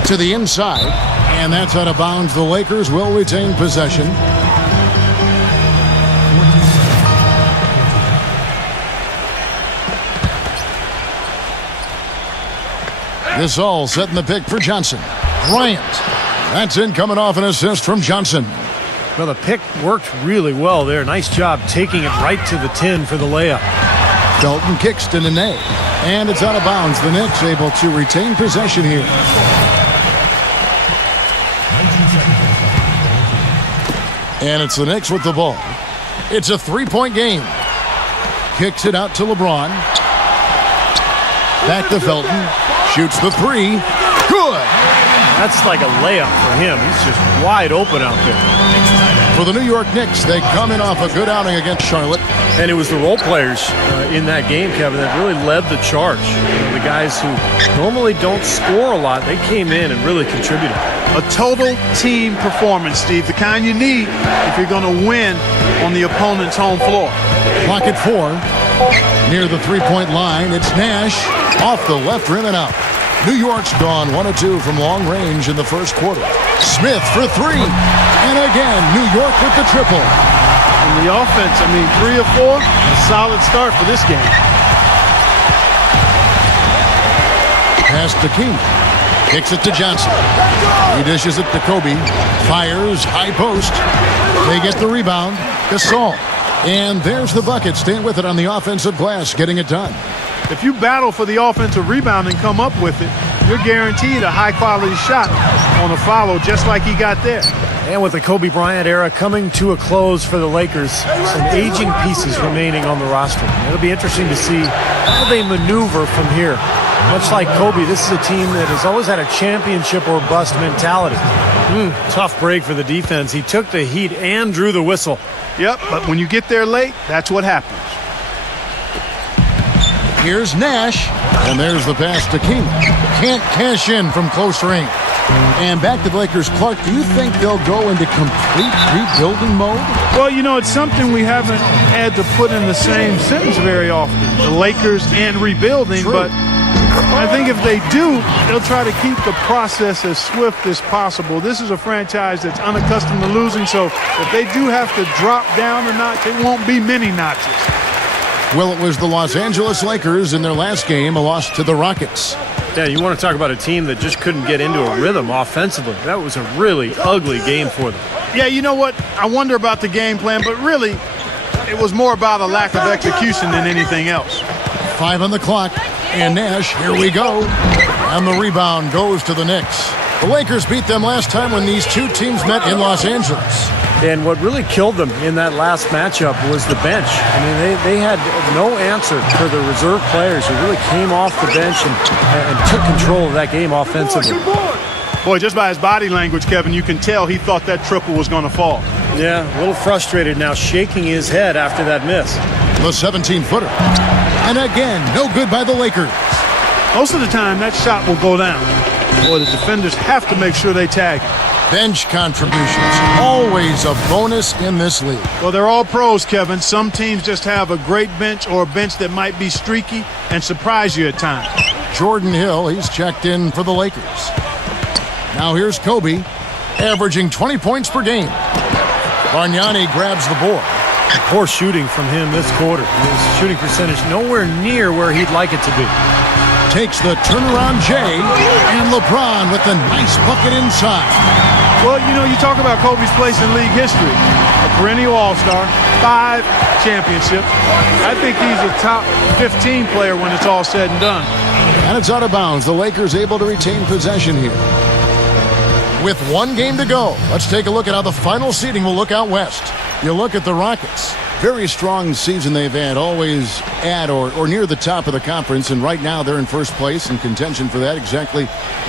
To the inside, and that's out of bounds. The Lakers will retain possession. Gasol setting the pick for Johnson. Bryant. That's in, coming off an assist from Johnson. Well, the pick worked really well there. Nice job taking it right to the 10 for the layup. Felton kicks to Nene. And it's out of bounds. The Knicks able to retain possession here. And it's the Knicks with the ball. It's a 3-point game. Kicks it out to LeBron. Back to Felton. Shoots the 3. Good. That's like a layup for him. He's just wide open out there. For the New York Knicks, they come in off a good outing against Charlotte. And it was the role players in that game, Kevin, that really led the charge. The guys who normally don't score a lot, they came in and really contributed. A total team performance, Steve, the kind you need if you're going to win on the opponent's home floor. Clock at 4. Near the 3-point line, it's Nash off the left rim and out. New York's gone 1 of 2 from long range in the first quarter. Smith for 3. And again, New York with the triple. And the offense, 3 of 4, a solid start for this game. Pass to King. Kicks it to Johnson. He dishes it to Kobe. Fires, high post. They get the rebound. Gasol. And there's the bucket. Staying with it on the offensive glass, getting it done. If you battle for the offensive rebound and come up with it, you're guaranteed a high-quality shot on a follow, just like he got there. And with the Kobe Bryant era coming to a close for the Lakers, some aging pieces remaining on the roster. It'll be interesting to see how they maneuver from here. Much like Kobe, this is a team that has always had a championship or bust mentality. Tough break for the defense. He took the heat and drew the whistle. Yep, but when you get there late, that's what happens. Here's Nash, and there's the pass to King. Can't cash in from close range. And back to the Lakers. Clark, do you think they'll go into complete rebuilding mode? Well, it's something we haven't had to put in the same sentence very often. The Lakers and rebuilding, True. But I think if they do, they'll try to keep the process as swift as possible. This is a franchise that's unaccustomed to losing, so if they do have to drop down a notch, it won't be many notches. Well, it was the Los Angeles Lakers in their last game, a loss to the Rockets. Yeah, you want to talk about a team that just couldn't get into a rhythm offensively. That was a really ugly game for them. Yeah, you know what? I wonder about the game plan, but really, It was more about a lack of execution than anything else. 5 on the clock, and Nash, here we go. And the rebound goes to the Knicks. The Lakers beat them last time when these two teams met in Los Angeles. And what really killed them in that last matchup was the bench. I mean, they had no answer for the reserve players who really came off the bench and took control of that game offensively. Boy, just by his body language, Kevin, you can tell he thought that triple was going to fall. Yeah, a little frustrated now, shaking his head after that miss. The 17-footer. And again, no good by the Lakers. Most of the time, that shot will go down. Boy, the defenders have to make sure they tag him. Bench contributions, always a bonus in this league. Well, they're all pros, Kevin. Some teams just have a great bench or a bench that might be streaky and surprise you at times. Jordan Hill, he's checked in for the Lakers. Now here's Kobe, averaging 20 points per game. Bargnani grabs the board. Poor shooting from him this quarter. His shooting percentage nowhere near where he'd like it to be. Takes the turnaround J, and LeBron with a nice bucket inside. Well, you know, you talk about Kobe's place in league history. A perennial all-star, 5 championships. I think he's a top 15 player when it's all said and done. And it's out of bounds. The Lakers able to retain possession here. With 1 game to go, let's take a look at how the final seeding will look out west. You look at the Rockets. Very strong season they've had, always at or near the top of the conference, and right now they're in first place in contention for that, exactly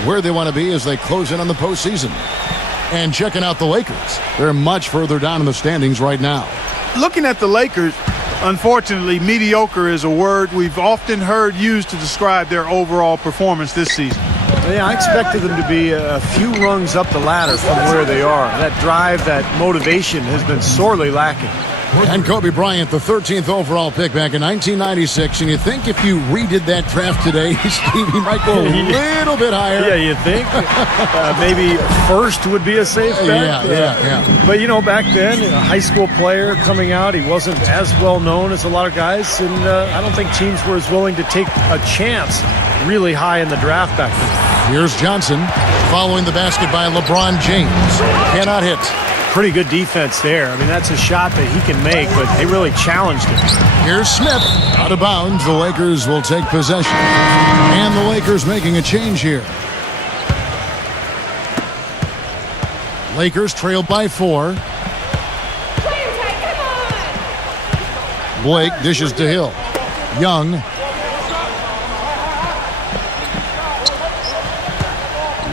where they want to be as they close in on the postseason. And checking out the Lakers, they're much further down in the standings right now. Looking at the Lakers, unfortunately, mediocre is a word we've often heard used to describe their overall performance this season. Yeah, I expected them to be a few rungs up the ladder from where they are. That drive, that motivation has been sorely lacking. And Kobe Bryant, the 13th overall pick back in 1996. And you think if you redid that draft today, Steve, he might go a little bit higher. Yeah, you think? Maybe first would be a safe bet. Yeah. But, you know, back then, a high school player coming out, he wasn't as well known as a lot of guys. And I don't think teams were as willing to take a chance really high in the draft back then. Here's Johnson following the basket by LeBron James. Cannot hit. Pretty good defense there. I mean, that's a shot that he can make, but they really challenged him. Here's Smith. Out of bounds. The Lakers will take possession. And the Lakers making a change here. Lakers trailed by 4. Blake dishes to Hill. Young.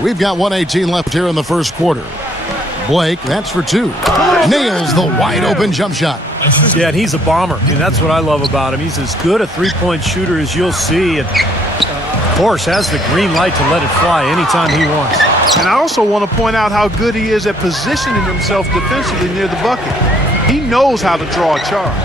We've got 1:18 left here in the first quarter. Blake, that's for 2. Nails the wide-open jump shot. Yeah, and he's a bomber. I mean, that's what I love about him. He's as good a three-point shooter as you'll see. And, of course, has the green light to let it fly anytime he wants. And I also want to point out how good he is at positioning himself defensively near the bucket. He knows how to draw a charge.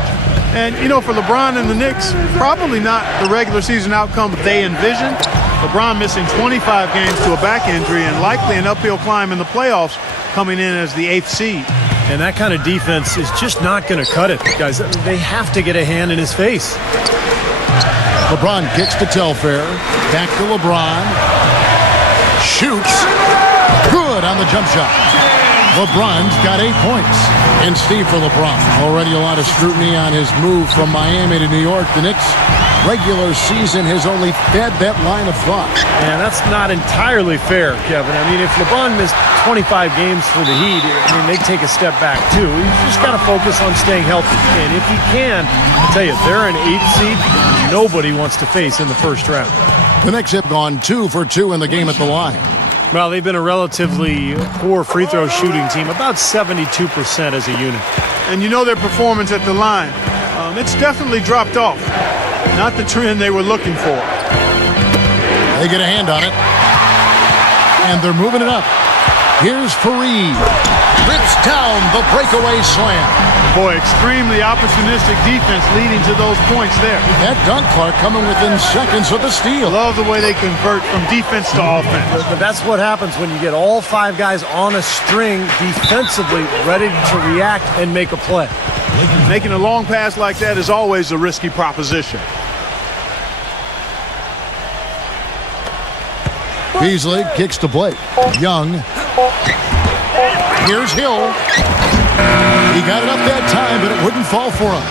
And, you know, for LeBron and the Knicks, probably not the regular season outcome they envisioned. LeBron missing 25 games to a back injury and likely an uphill climb in the playoffs, coming in as the 8th seed. And that kind of defense is just not going to cut it, guys. They have to get a hand in his face. LeBron kicks to Telfair. Back to LeBron. Shoots. Good on the jump shot. LeBron's got 8 points. And Steve, for LeBron, already a lot of scrutiny on his move from Miami to New York. The Knicks' regular season has only fed that line of thought. And that's not entirely fair, Kevin. I mean, if LeBron missed 25 games for the Heat, I mean, they take a step back, too. He's just got to focus on staying healthy. And if he can, I'll tell you, they're an 8th seed nobody wants to face in the first round. The Knicks have gone 2 for 2 in the game at the line. Well, they've been a relatively poor free throw shooting team, about 72% as a unit. And you know their performance at the line. It's definitely dropped off. Not the trend they were looking for. They get a hand on it. And they're moving it up. Here's Fareed. Rips down the breakaway slam. Boy, extremely opportunistic defense leading to those points there. That dunk, Clark, coming within seconds of the steal. Love the way they convert from defense to offense. But that's what happens when you get all 5 guys on a string defensively ready to react and make a play. Making a long pass like that is always a risky proposition. Beasley kicks to Blake. Young. Here's Hill. He got it up that time, but it wouldn't fall for him.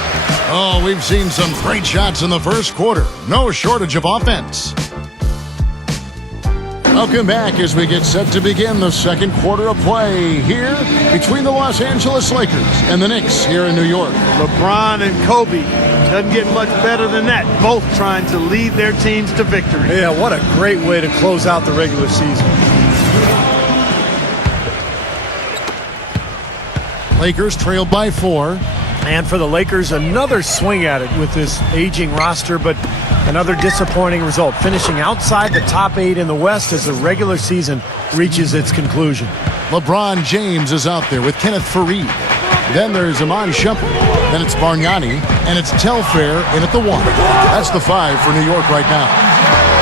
Oh, we've seen some great shots in the first quarter. No shortage of offense. Welcome back as we get set to begin the second quarter of play here between the Los Angeles Lakers and the Knicks here in New York. LeBron and Kobe. Doesn't get much better than that. Both trying to lead their teams to victory. Yeah, what a great way to close out the regular season. Lakers trailed by 4. And for the Lakers, another swing at it with this aging roster, but another disappointing result, finishing outside the top 8 in the West as the regular season reaches its conclusion. LeBron James is out there with Kenneth Faried. Then there's Iman Shumpert. Then it's Bargnani, and it's Telfair in at the 1. That's the 5 for New York right now.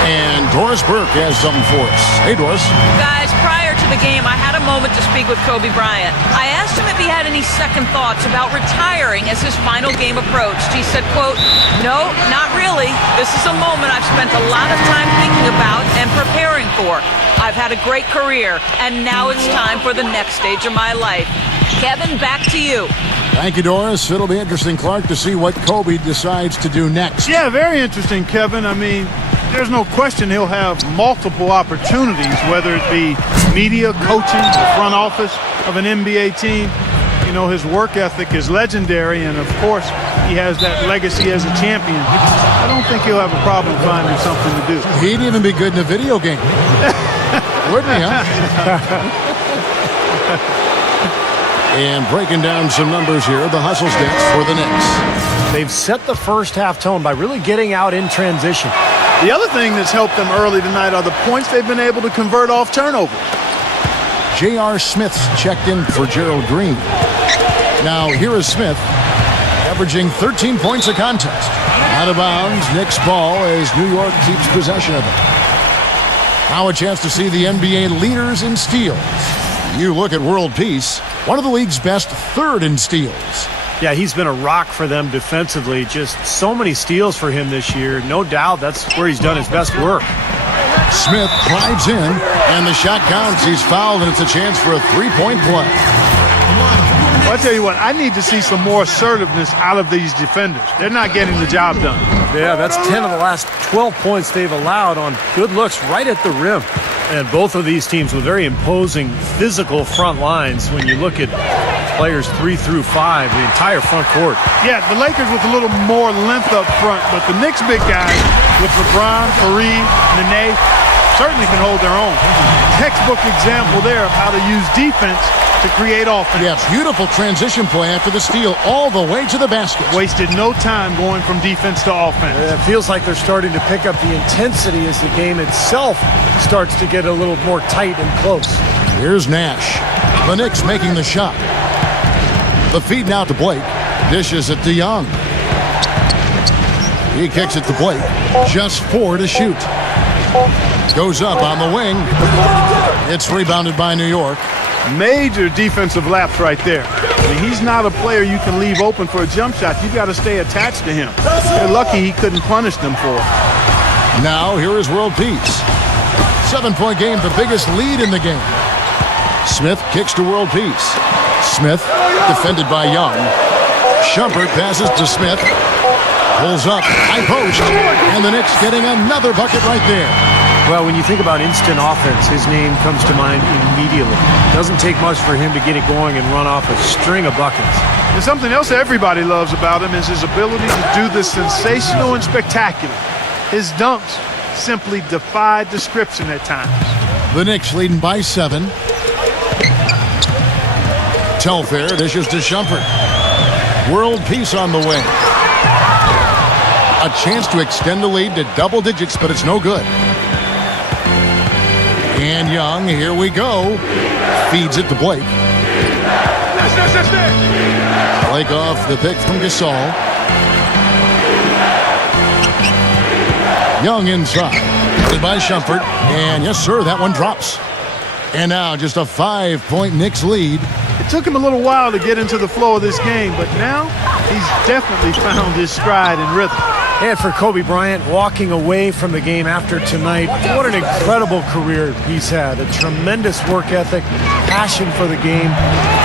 And Doris Burke has something for us. Hey, Doris. Guys, prior to the game, I had a moment to speak with Kobe Bryant. I asked him if he had any second thoughts about retiring as his final game approached. He said, quote, "No, not really. This is a moment I've spent a lot of time thinking about and preparing for. I've had a great career, and now it's time for the next stage of my life." Kevin, back to you. Thank you, Doris. It'll be interesting, Clark, to see what Kobe decides to do next. Yeah, very interesting, Kevin. I mean, there's no question he'll have multiple opportunities, whether it be media, coaching, the front office of an NBA team. You know, his work ethic is legendary, and of course, he has that legacy as a champion. I don't think he'll have a problem finding something to do. He'd even be good in a video game. Wouldn't he, huh? And breaking down some numbers here, the hustle stats for the Knicks. They've set the first half tone by really getting out in transition. The other thing that's helped them early tonight are the points they've been able to convert off turnovers. J.R. Smith's checked in for Gerald Green. Now, here is Smith, averaging 13 points a contest. Out of bounds, Knicks ball as New York keeps possession of it. Now a chance to see the NBA leaders in steals. You look at world peace, one of the league's best, 3rd in steals. Yeah, he's been a rock for them defensively. Just so many steals for him this year. No doubt that's where he's done his best work. Smith drives in, and the shot counts. He's fouled, and it's a chance for a 3-point play. Well, I tell you what, I need to see some more assertiveness out of these defenders. They're not getting the job done. Yeah, that's 10 of the last 12 points they've allowed on good looks right at the rim. And both of these teams with very imposing physical front lines when you look at players 3 through 5, the entire front court. Yeah, the Lakers with a little more length up front, but the Knicks big guys with LeBron, Faried, Nene certainly can hold their own. Textbook example there of how to use defense to create offense. Yeah, beautiful transition play after the steal all the way to the basket. Wasted no time going from defense to offense. It feels like they're starting to pick up the intensity as the game itself starts to get a little more tight and close. Here's Nash. The Knicks making the shot. The feed now to Blake. Dishes it to Young. He kicks it to Blake. Just 4 to shoot. Goes up on the wing. It's rebounded by New York. Major defensive lapse right there. I mean, he's not a player you can leave open for a jump shot. You got to stay attached to him. They're lucky he couldn't punish them for it. Now here is world peace. 7-point game, the biggest lead in the game. Smith kicks to world peace. Smith defended by Young. Shumpert passes to Smith. Pulls up, high post, and the Knicks getting another bucket right there. Well, when you think about instant offense, his name comes to mind immediately. Doesn't take much for him to get it going and run off a string of buckets. And something else everybody loves about him is his ability to do the sensational and spectacular. His dunks simply defy description at times. The Knicks leading by 7. Telfair dishes to Shumpert. World peace on the way. A chance to extend the lead to double digits, but it's no good. And Young, here we go. Feeds it to Blake. Blake off the pick from Gasol. Young inside. By Shumpert. And yes, sir, that one drops. And now just a 5-point Knicks lead. It took him a little while to get into the flow of this game, but now he's definitely found his stride and rhythm. And for Kobe Bryant, walking away from the game after tonight, what an incredible career he's had. A tremendous work ethic, passion for the game,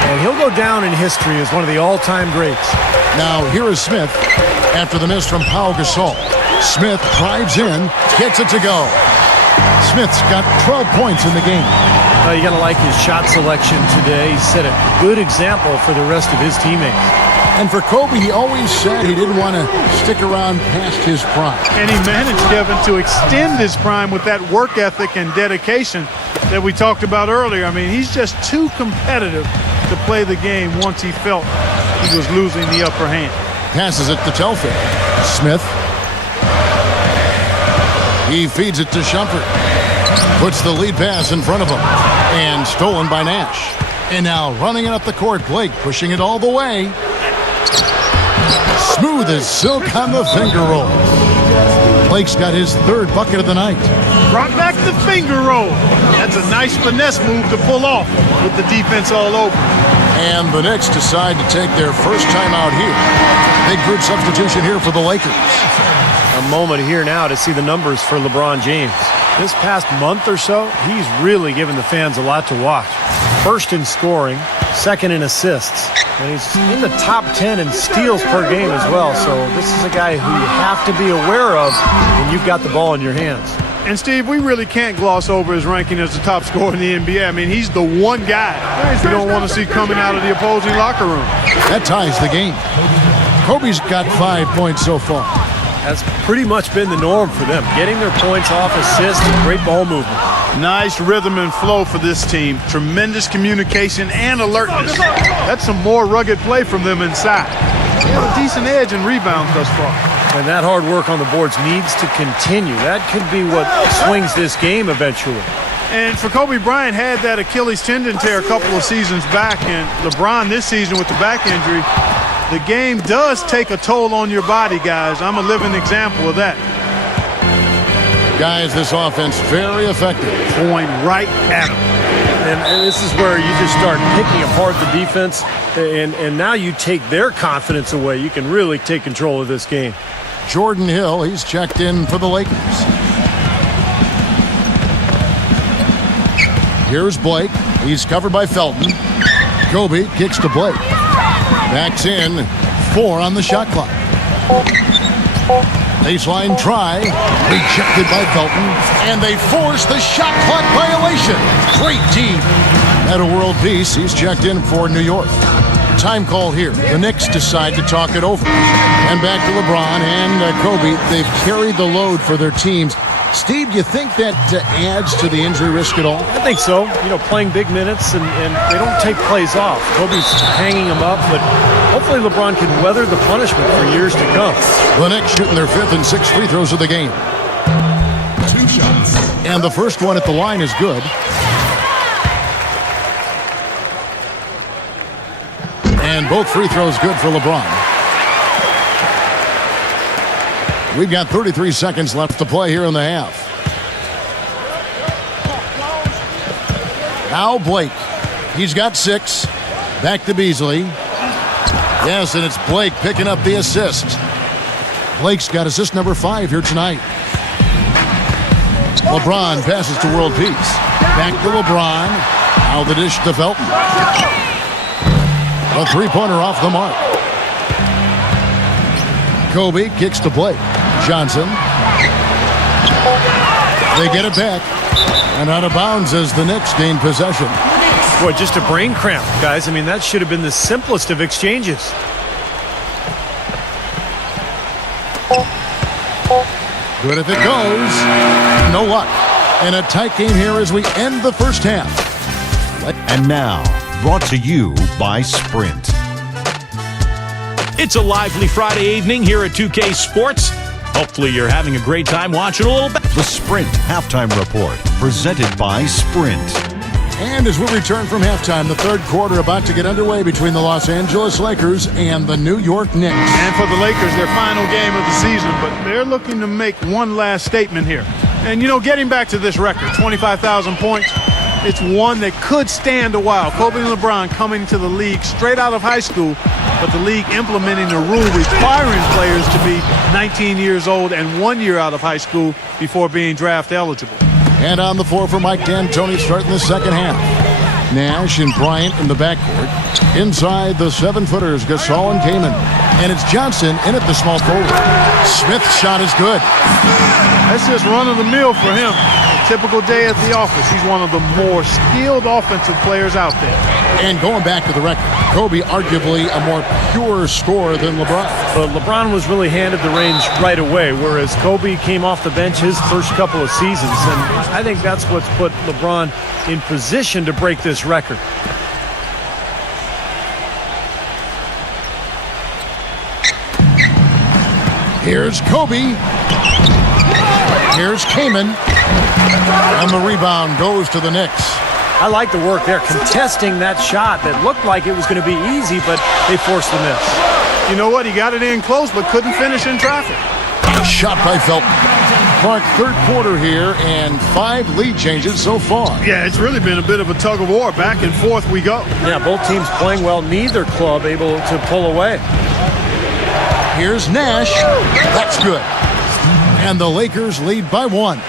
And he'll go down in history as one of the all-time greats. Now, here is Smith after the miss from Pau Gasol. Smith drives in, gets it to go. Smith's got 12 points in the game. You got to like his shot selection today. He set a good example for the rest of his teammates. And for Kobe, he always said he didn't want to stick around past his prime. And he managed, Kevin, to extend his prime with that work ethic and dedication that we talked about earlier. I mean, he's just too competitive to play the game once he felt he was losing the upper hand. Passes it to Telfair. Smith. He feeds it to Shumpert. Puts the lead pass in front of him. And stolen by Nash. And now running it up the court, Blake pushing it all the way. Smooth as silk on the finger roll. Blake's got his third bucket of the night. Brought back the finger roll. That's a nice finesse move to pull off with the defense all over. And the Knicks decide to take their first time out here. Big group substitution here for the Lakers. A moment here now to see the numbers for LeBron James. This past month or so, he's really given the fans a lot to watch. First in scoring, second in assists, and he's in the top 10 in steals per game as well. So this is a guy who you have to be aware of when you've got the ball in your hands. And Steve, we really can't gloss over his ranking as the top scorer in the NBA. I mean, he's the one guy you don't want to see coming out of the opposing locker room. That ties the game. Kobe's got 5 points so far. That's pretty much been the norm for them, getting their points off assists and great ball movement. Nice rhythm and flow for this team. Tremendous communication and alertness. That's some more rugged play from them inside. They have a decent edge in rebounds thus far. And that hard work on the boards needs to continue. That could be what swings this game eventually. And for Kobe Bryant had that Achilles tendon tear a couple of seasons back, and LeBron this season with the back injury. The game does take a toll on your body, guys. I'm a living example of that. Guys, this offense very effective. Going right at him. And this is where you just start picking apart the defense, and now you take their confidence away. You can really take control of this game. Jordan Hill, he's checked in for the Lakers. Here's Blake. He's covered by Felton. Kobe kicks to Blake. Backs in. 4 on the shot clock. Baseline try. Rejected by Felton. And they force the shot clock violation. Great team. At a world peace, he's checked in for New York. Time call here. The Knicks decide to talk it over. And back to LeBron and Kobe. They've carried the load for their teams. Steve, do you think that adds to the injury risk at all? I think so. You know, playing big minutes and they don't take plays off. Kobe's hanging them up, but hopefully LeBron can weather the punishment for years to come. The Knicks shooting their 5th and 6th free throws of the game. 2 shots. And the first one at the line is good. And both free throws good for LeBron. We've got 33 seconds left to play here in the half. Now Blake. He's got 6. Back to Beasley. Yes, and it's Blake picking up the assist. Blake's got assist number 5 here tonight. LeBron passes to world peace. Back to LeBron. Now the dish to Felton. A 3-pointer off the mark. Kobe kicks to Blake. Johnson. They get it back. And out of bounds as the Knicks gain possession. Boy, just a brain cramp, guys. I mean, that should have been the simplest of exchanges. Good if it goes. No luck. And a tight game here as we end the first half. And now, brought to you by Sprint. It's a lively Friday evening here at 2K Sports. Hopefully you're having a great time watching a little bit. The Sprint Halftime Report, presented by Sprint. And as we return from halftime, the third quarter about to get underway between the Los Angeles Lakers and the New York Knicks. And for the Lakers, their final game of the season, but they're looking to make one last statement here. And, you know, getting back to this record, 25,000 points, it's one that could stand a while. Kobe and LeBron coming to the league straight out of high school, but the league implementing a rule requiring players to be 19 years old and 1 year out of high school before being draft eligible. And on the floor for Mike D'Antoni starting the second half. Nash and Bryant in the backcourt. Inside the 7-footers, Gasol and Kaman. And it's Johnson in at the small forward. Smith's shot is good. That's just run-of-the-mill for him. A typical day at the office. He's one of the more skilled offensive players out there. And going back to the record, Kobe arguably a more pure scorer than LeBron. But LeBron was really handed the reins right away, whereas Kobe came off the bench his first couple of seasons. And I think that's what's put LeBron in position to break this record. Here's Kobe. Here's Kaman. And the rebound goes to the Knicks. I like the work there, contesting that shot that looked like it was going to be easy, but they forced the miss. You know what? He got it in close, but couldn't finish in traffic. Shot by Felton. Clark, third quarter here, and 5 lead changes so far. Yeah, it's really been a bit of a tug of war. Back and forth we go. Yeah, both teams playing well. Neither club able to pull away. Here's Nash. That's good. And the Lakers lead by 1.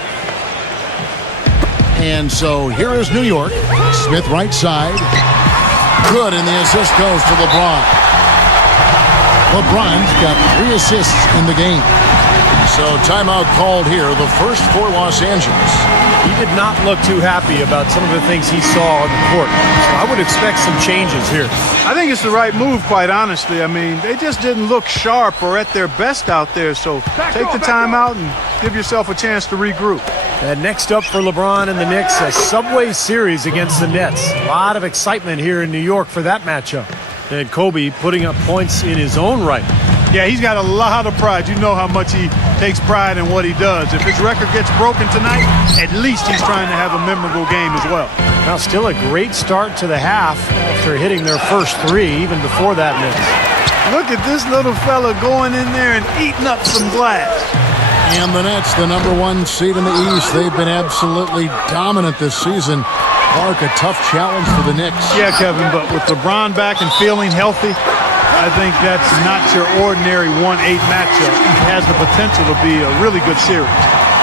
And so here is New York. Smith right side. Good, and the assist goes to LeBron. LeBron's got 3 assists in the game. So timeout called here, the first for Los Angeles. He did not look too happy about some of the things he saw on the court. So I would expect some changes here. I think it's the right move, quite honestly. I mean, they just didn't look sharp or at their best out there. So take the timeout and give yourself a chance to regroup. And next up for LeBron and the Knicks, a Subway Series against the Nets. A lot of excitement here in New York for that matchup. And Kobe putting up points in his own right. Yeah, he's got a lot of pride. You know how much he takes pride in what he does. If his record gets broken tonight, at least he's trying to have a memorable game as well. Now, still a great start to the half after hitting their first 3, even before that miss. Look at this little fella going in there and eating up some glass. And the Nets, the number 1 seed in the East, they've been absolutely dominant this season. Clark, a tough challenge for the Knicks. Yeah, Kevin, but with LeBron back and feeling healthy, I think that's not your ordinary 1-8 matchup. It has the potential to be a really good series.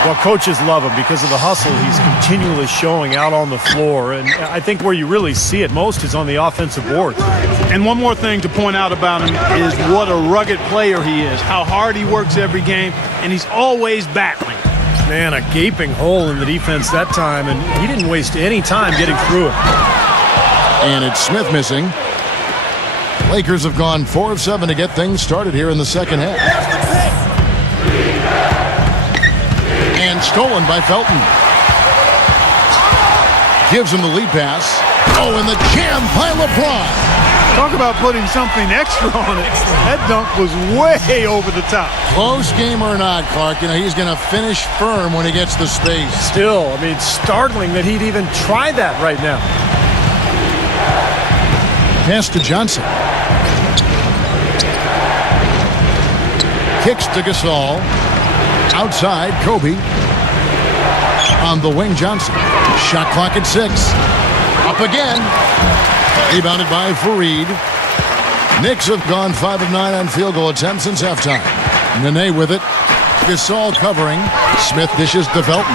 Well, coaches love him because of the hustle he's continually showing out on the floor. And I think where you really see it most is on the offensive boards. And one more thing to point out about him is what a rugged player he is, how hard he works every game, and he's always battling. Man, a gaping hole in the defense that time, and he didn't waste any time getting through it. And it's Smith missing. Lakers have gone 4 of 7 to get things started here in the second half. And stolen by Felton. Gives him the lead pass. Oh, and the jam by LeBron. Talk about putting something extra on it. That dunk was way over the top. Close game or not, Clark, you know, he's going to finish firm when he gets the space. Still, I mean, startling that he'd even try that right now. Pass to Johnson. Kicks to Gasol. Outside, Kobe. On the wing, Johnson. Shot clock at 6. Up again. Rebounded by Fareed. Knicks have gone 5 of 9 on field goal attempts since halftime. Nene with it. Gasol covering. Smith dishes to Felton.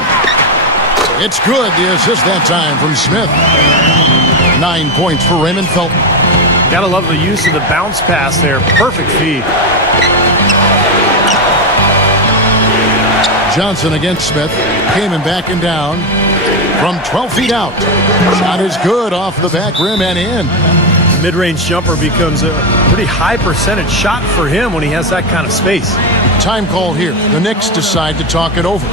It's good. The assist that time from Smith. 9 points for Raymond Felton. Gotta love the use of the bounce pass there. Perfect feed. Johnson against Smith. Came in back and down from 12 feet out. Shot is good off the back rim and in. Mid-range jumper becomes a pretty high percentage shot for him when he has that kind of space. Time call here. The Knicks decide to talk it over.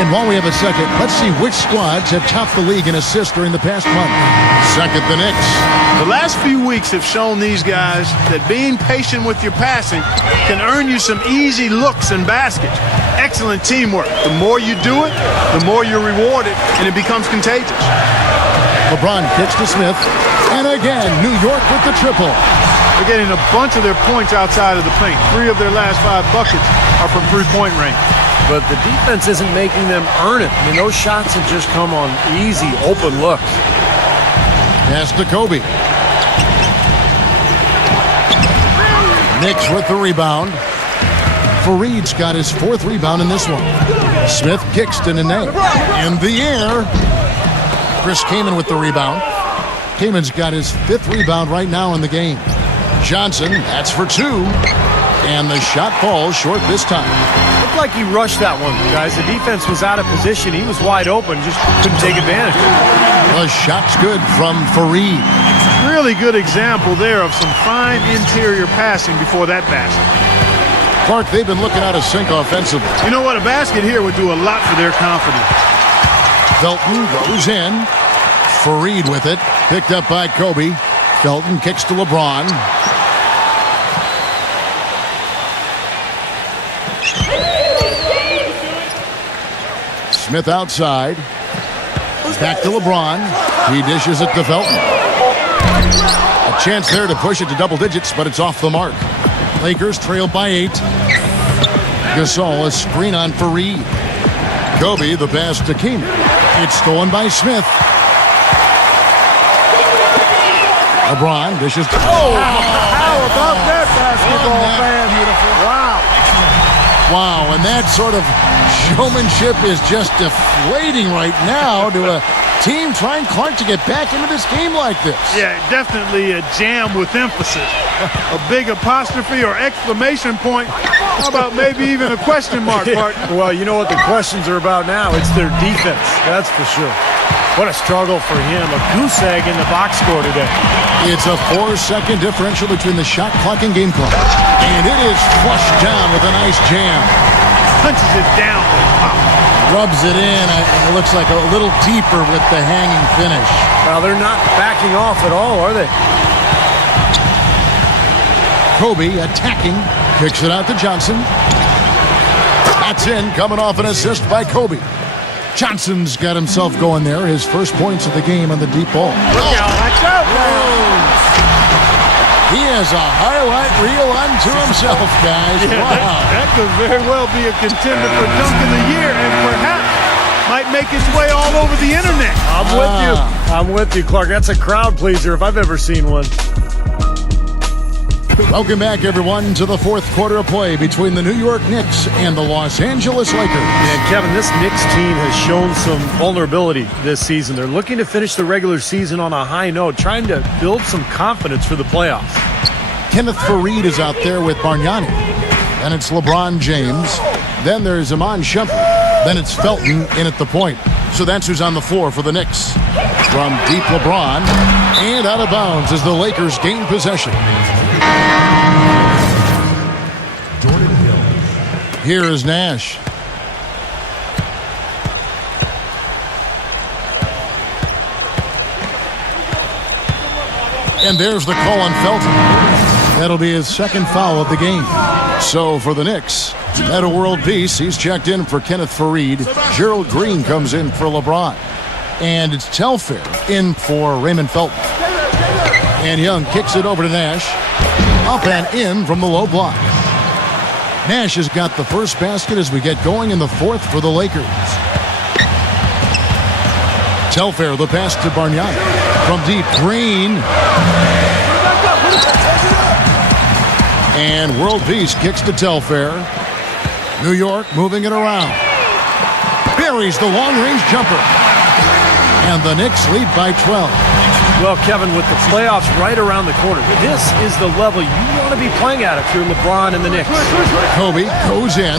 And while we have a second, let's see which squads have topped the league in assists during the past month. Second, the Knicks. The last few weeks have shown these guys that being patient with your passing can earn you some easy looks and baskets. Excellent teamwork. The more you do it, the more you're rewarded, and it becomes contagious. LeBron kicks to Smith. And again, New York with the triple. They're getting a bunch of their points outside of the paint. 3 of their last 5 buckets are from three-point range. But the defense isn't making them earn it. I mean, those shots have just come on easy, open looks. Pass to Kobe. Knicks with the rebound. Fareed's got his 4th rebound in this one. Smith kicks to Nene. In the air. Chris Kaman with the rebound. Kaman's got his 5th rebound right now in the game. Johnson, that's for 2. And the shot falls short this time. Looked like he rushed that one, guys. The defense was out of position. He was wide open, just couldn't take advantage. The shot's good from Fareed. Really good example there of some fine interior passing before that basket. Clark, they've been looking out of sync offensively. You know what? A basket here would do a lot for their confidence. Felton goes in. Fareed with it. Picked up by Kobe. Felton kicks to LeBron. Smith outside. Back to LeBron. He dishes it to Felton. A chance there to push it to double digits, but it's off the mark. Lakers trail by 8. Gasol, a screen on Fareed. Kobe, the pass to Kaman. It's stolen by Smith. LeBron dishes. Oh, how about that basketball, man? Beautiful. Wow. Wow, and that sort of showmanship is just deflating right now to a team trying, Clark, to get back into this game like this. Yeah, definitely a jam with emphasis. A big apostrophe or exclamation point. How about maybe even a question mark, partner? Well, you know what the questions are about now? It's their defense, that's for sure. What a struggle for him. A goose egg in the box score today. It's a 4-second differential between the shot clock and game clock. And it is flushed down with a nice jam. Punches it down. Wow. Rubs it in. It looks like a little deeper with the hanging finish. Now, they're not backing off at all, are they? Kobe attacking. Kicks it out to Johnson. That's in. Coming off an assist by Kobe. Johnson's got himself going there. His first points of the game on the deep ball. Look out. Watch out. He has a highlight reel unto himself, guys. Yeah, wow. that could very well be a contender for Dunk of the Year and perhaps might make its way all over the internet. I'm with you. I'm with you, Clark. That's a crowd pleaser if I've ever seen one. Welcome back, everyone, to the 4th quarter of play between the New York Knicks and the Los Angeles Lakers. And Kevin, this Knicks team has shown some vulnerability this season. They're looking to finish the regular season on a high note, trying to build some confidence for the playoffs. Kenneth Fareed is out there with Bargnani. Then it's LeBron James. Then there's Iman Shumpert. Then it's Felton in at the point. So that's who's on the floor for the Knicks. From deep, LeBron. And out of bounds as the Lakers gain possession. Here is Nash. And there's the call on Felton. That'll be his 2nd foul of the game. So for the Knicks, Metta World Peace, he's checked in for Kenneth Fareed. Gerald Green comes in for LeBron. And it's Telfair in for Raymond Felton. And Young kicks it over to Nash. Up and in from the low block. Nash has got the first basket as we get going in the 4th for the Lakers. Telfair, the pass to Bargnani. From deep, Green. And World Peace kicks to Telfair. New York moving it around. Buries the long-range jumper. And the Knicks lead by 12. Well, Kevin, with the playoffs right around the corner, this is the level you want to be playing at if you're LeBron and the Knicks. Kobe goes in.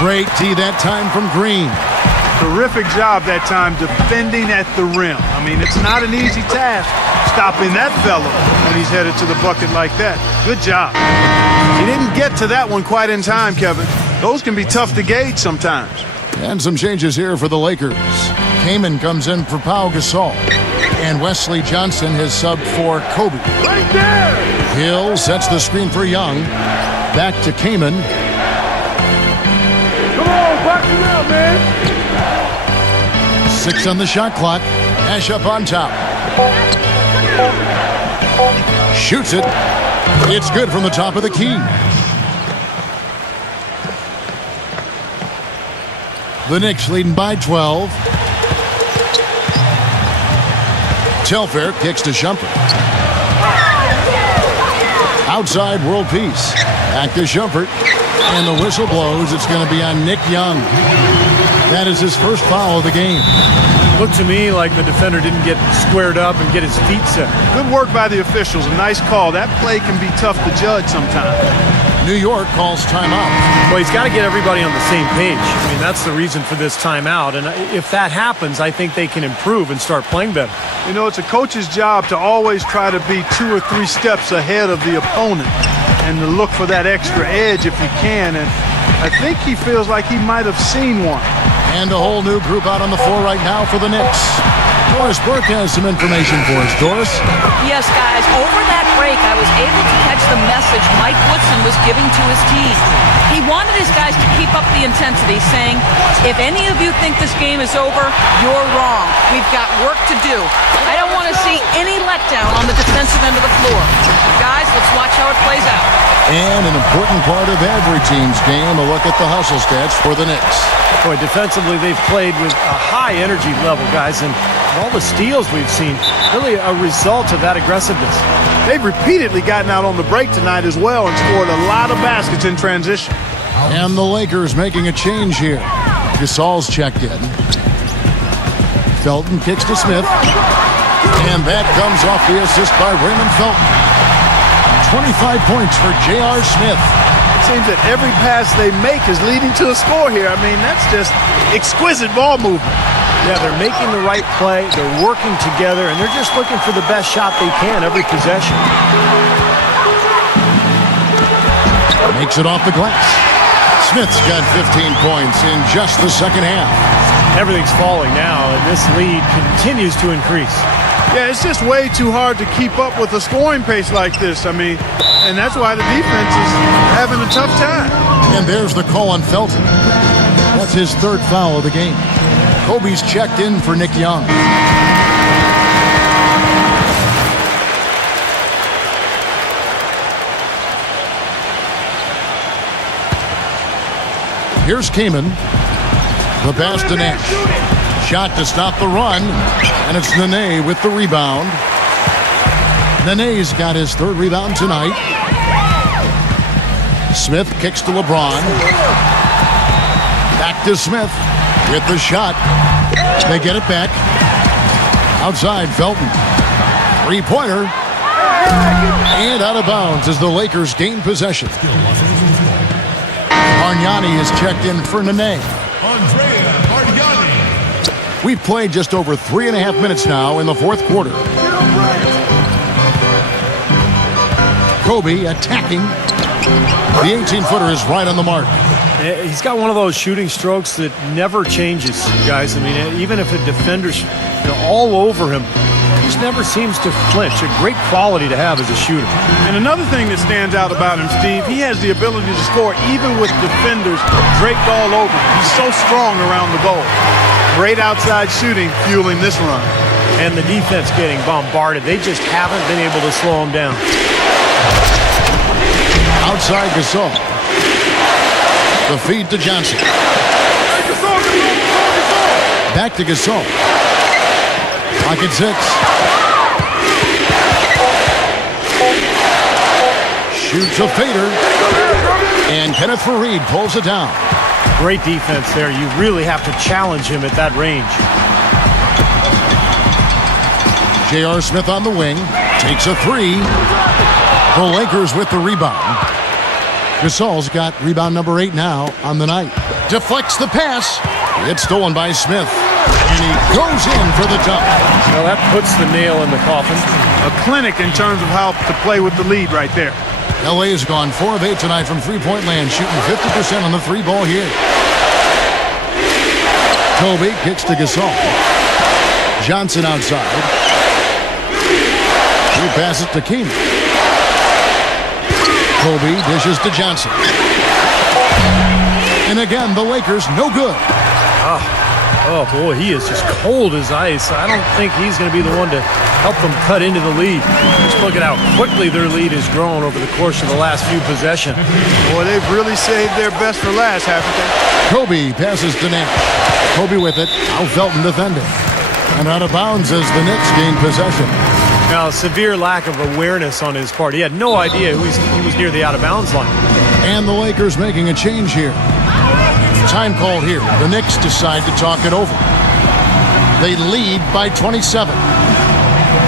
Great D that time from Green. Terrific job that time defending at the rim. I mean, it's not an easy task stopping that fella when he's headed to the bucket like that. Good job. He didn't get to that one quite in time, Kevin. Those can be tough to gauge sometimes. And some changes here for the Lakers. Kaman comes in for Pau Gasol. And Wesley Johnson has subbed for Kobe. Right there! Hill sets the screen for Young. Back to Kaman. Come on, box it out, man. 6 on the shot clock. Nash up on top. Shoots it. It's good from the top of the key. The Knicks leading by 12. Telfair kicks to Shumpert. Outside world peace. Back to Shumpert. And the whistle blows. It's going to be on Nick Young. That is his first foul of the game. Looked to me like the defender didn't get squared up and get his feet set. Good work by the officials. A nice call. That play can be tough to judge sometimes. New York calls timeout. Well, he's got to get everybody on the same page. I mean, that's the reason for this timeout. And if that happens, I think they can improve and start playing better. You know, it's a coach's job to always try to be 2 or 3 steps ahead of the opponent and to look for that extra edge if you can. And I think he feels like he might have seen one. And a whole new group out on the floor right now for the Knicks. Doris Burke has some information for us. Doris? Yes, guys, over that break, I was able to catch the message Mike Woodson was giving to his team. He wanted his guys to keep up the intensity, saying, if any of you think this game is over, you're wrong. We've got work to do. I don't want to see any letdown on the defensive end of the floor. Guys, let's watch how it plays out. And an important part of every team's game, a look at the hustle stats for the Knicks. Boy, defensively, they've played with a high energy level, guys, and all the steals we've seen, really a result of that aggressiveness. They've repeatedly gotten out on the break tonight as well and scored a lot of baskets in transition. And the Lakers making a change here. Gasol's checked in. Felton kicks to Smith. And that comes off the assist by Raymond Felton. 25 points for J.R. Smith. It seems that every pass they make is leading to a score here. I mean, that's just exquisite ball movement. Yeah, they're making the right play, they're working together, and they're just looking for the best shot they can every possession. Makes it off the glass. Smith's got 15 points in just the second half. Everything's falling now, and this lead continues to increase. Yeah, it's just way too hard to keep up with a scoring pace like this. I mean, and that's why the defense is having a tough time. And there's the call on Felton. That's his third foul of the game. Kobe's checked in for Nick Young. Here's Kaman. The pass to Nash. Shot to stop the run. And it's Nene with the rebound. Nene's got his third rebound tonight. Smith kicks to LeBron. Back to Smith with the shot. They get it back. Outside, Felton. Three-pointer. And out of bounds as the Lakers gain possession. Bargnani is checked in for Nene. We've played just over 3.5 minutes now in the fourth quarter. Kobe attacking. The 18-footer is right on the mark. He's got one of those shooting strokes that never changes, guys. I mean, even if a defender's all over him, he just never seems to flinch. A great quality to have as a shooter. And another thing that stands out about him, Steve, he has the ability to score even with defenders draped all over him. He's so strong around the goal. Great outside shooting fueling this run. And the defense getting bombarded. They just haven't been able to slow him down. Outside Gasol. The feed to Johnson. Back to Gasol. Clock at 6. Shoots a fader. And Kenneth Faried pulls it down. Great defense there. You really have to challenge him at that range. J.R. Smith on the wing. Takes a 3. The Lakers with the rebound. Gasol's got rebound number 8 now on the night. Deflects the pass. It's stolen by Smith. And he goes in for the dunk. Well, that puts the nail in the coffin. A clinic in terms of how to play with the lead right there. L.A. has gone 4 of 8 tonight from three-point land, shooting 50% on the 3-ball here. Kobe kicks to Gasol. Johnson outside. He passes to King. Kobe dishes to Johnson. And again, the Lakers no good. Oh, boy, he is just cold as ice. I don't think he's going to be the one to help them cut into the lead. Just look at how quickly their lead has grown over the course of the last few possessions. Boy, they've really saved their best for last, haven't they? Kobe passes to Nash. Kobe with it. Al Felton defending. And out of bounds as the Knicks gain possession. Now, severe lack of awareness on his part. He had no idea he was near the out-of-bounds line. And the Lakers making a change here. Time called here. The Knicks decide to talk it over. They lead by 27.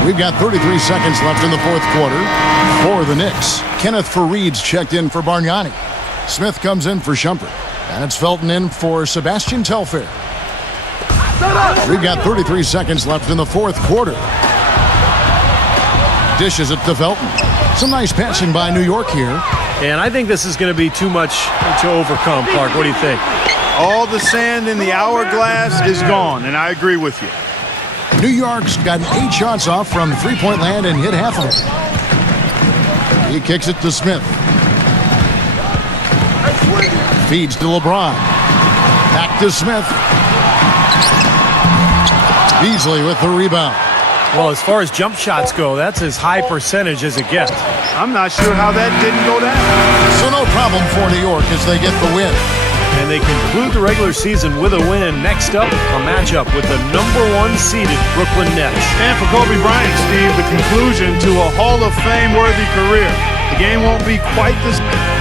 We've got 33 seconds left in the fourth quarter for the Knicks. Kenneth Faried's checked in for Bargnani. Smith comes in for Shumpert. And it's Felton in for Sebastian Telfair. We've got 33 seconds left in the fourth quarter. Dishes it to Felton. Some nice passing by New York here. And I think this is going to be too much to overcome, Clark. What do you think? All the sand in the hourglass is gone, and I agree with you. New York's gotten 8 shots off from three-point land and hit half of them. He kicks it to Smith. Feeds to LeBron. Back to Smith. Beasley with the rebound. Well, as far as jump shots go, that's as high percentage as it gets. I'm not sure how that didn't go down. So no problem for New York as they get the win. And they conclude the regular season with a win. Next up, a matchup with the #1 seeded Brooklyn Nets. And for Kobe Bryant, Steve, the conclusion to a Hall of Fame-worthy career. The game won't be quite the same.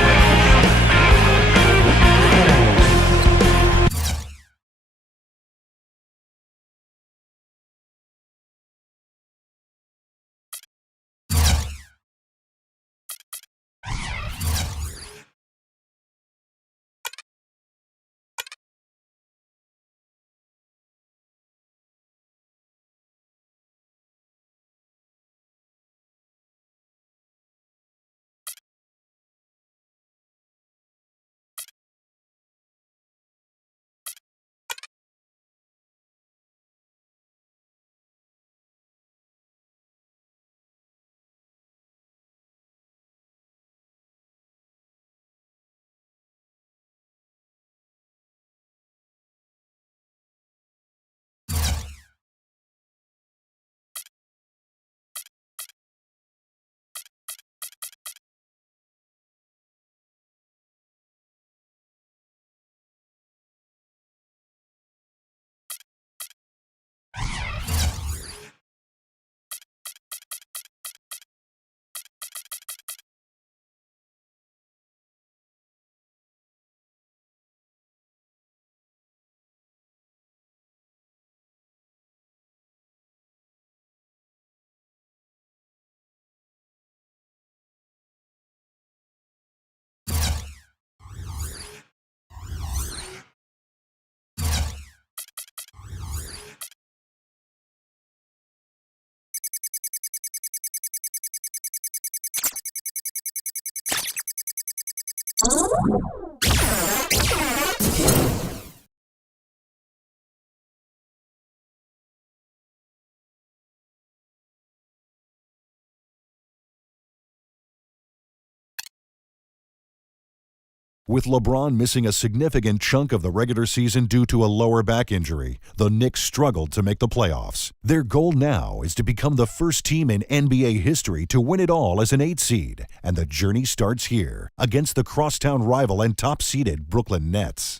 With LeBron missing a significant chunk of the regular season due to a lower back injury, the Knicks struggled to make the playoffs. Their goal now is to become the first team in NBA history to win it all as an 8 seed, and the journey starts here against the crosstown rival and top-seeded Brooklyn Nets.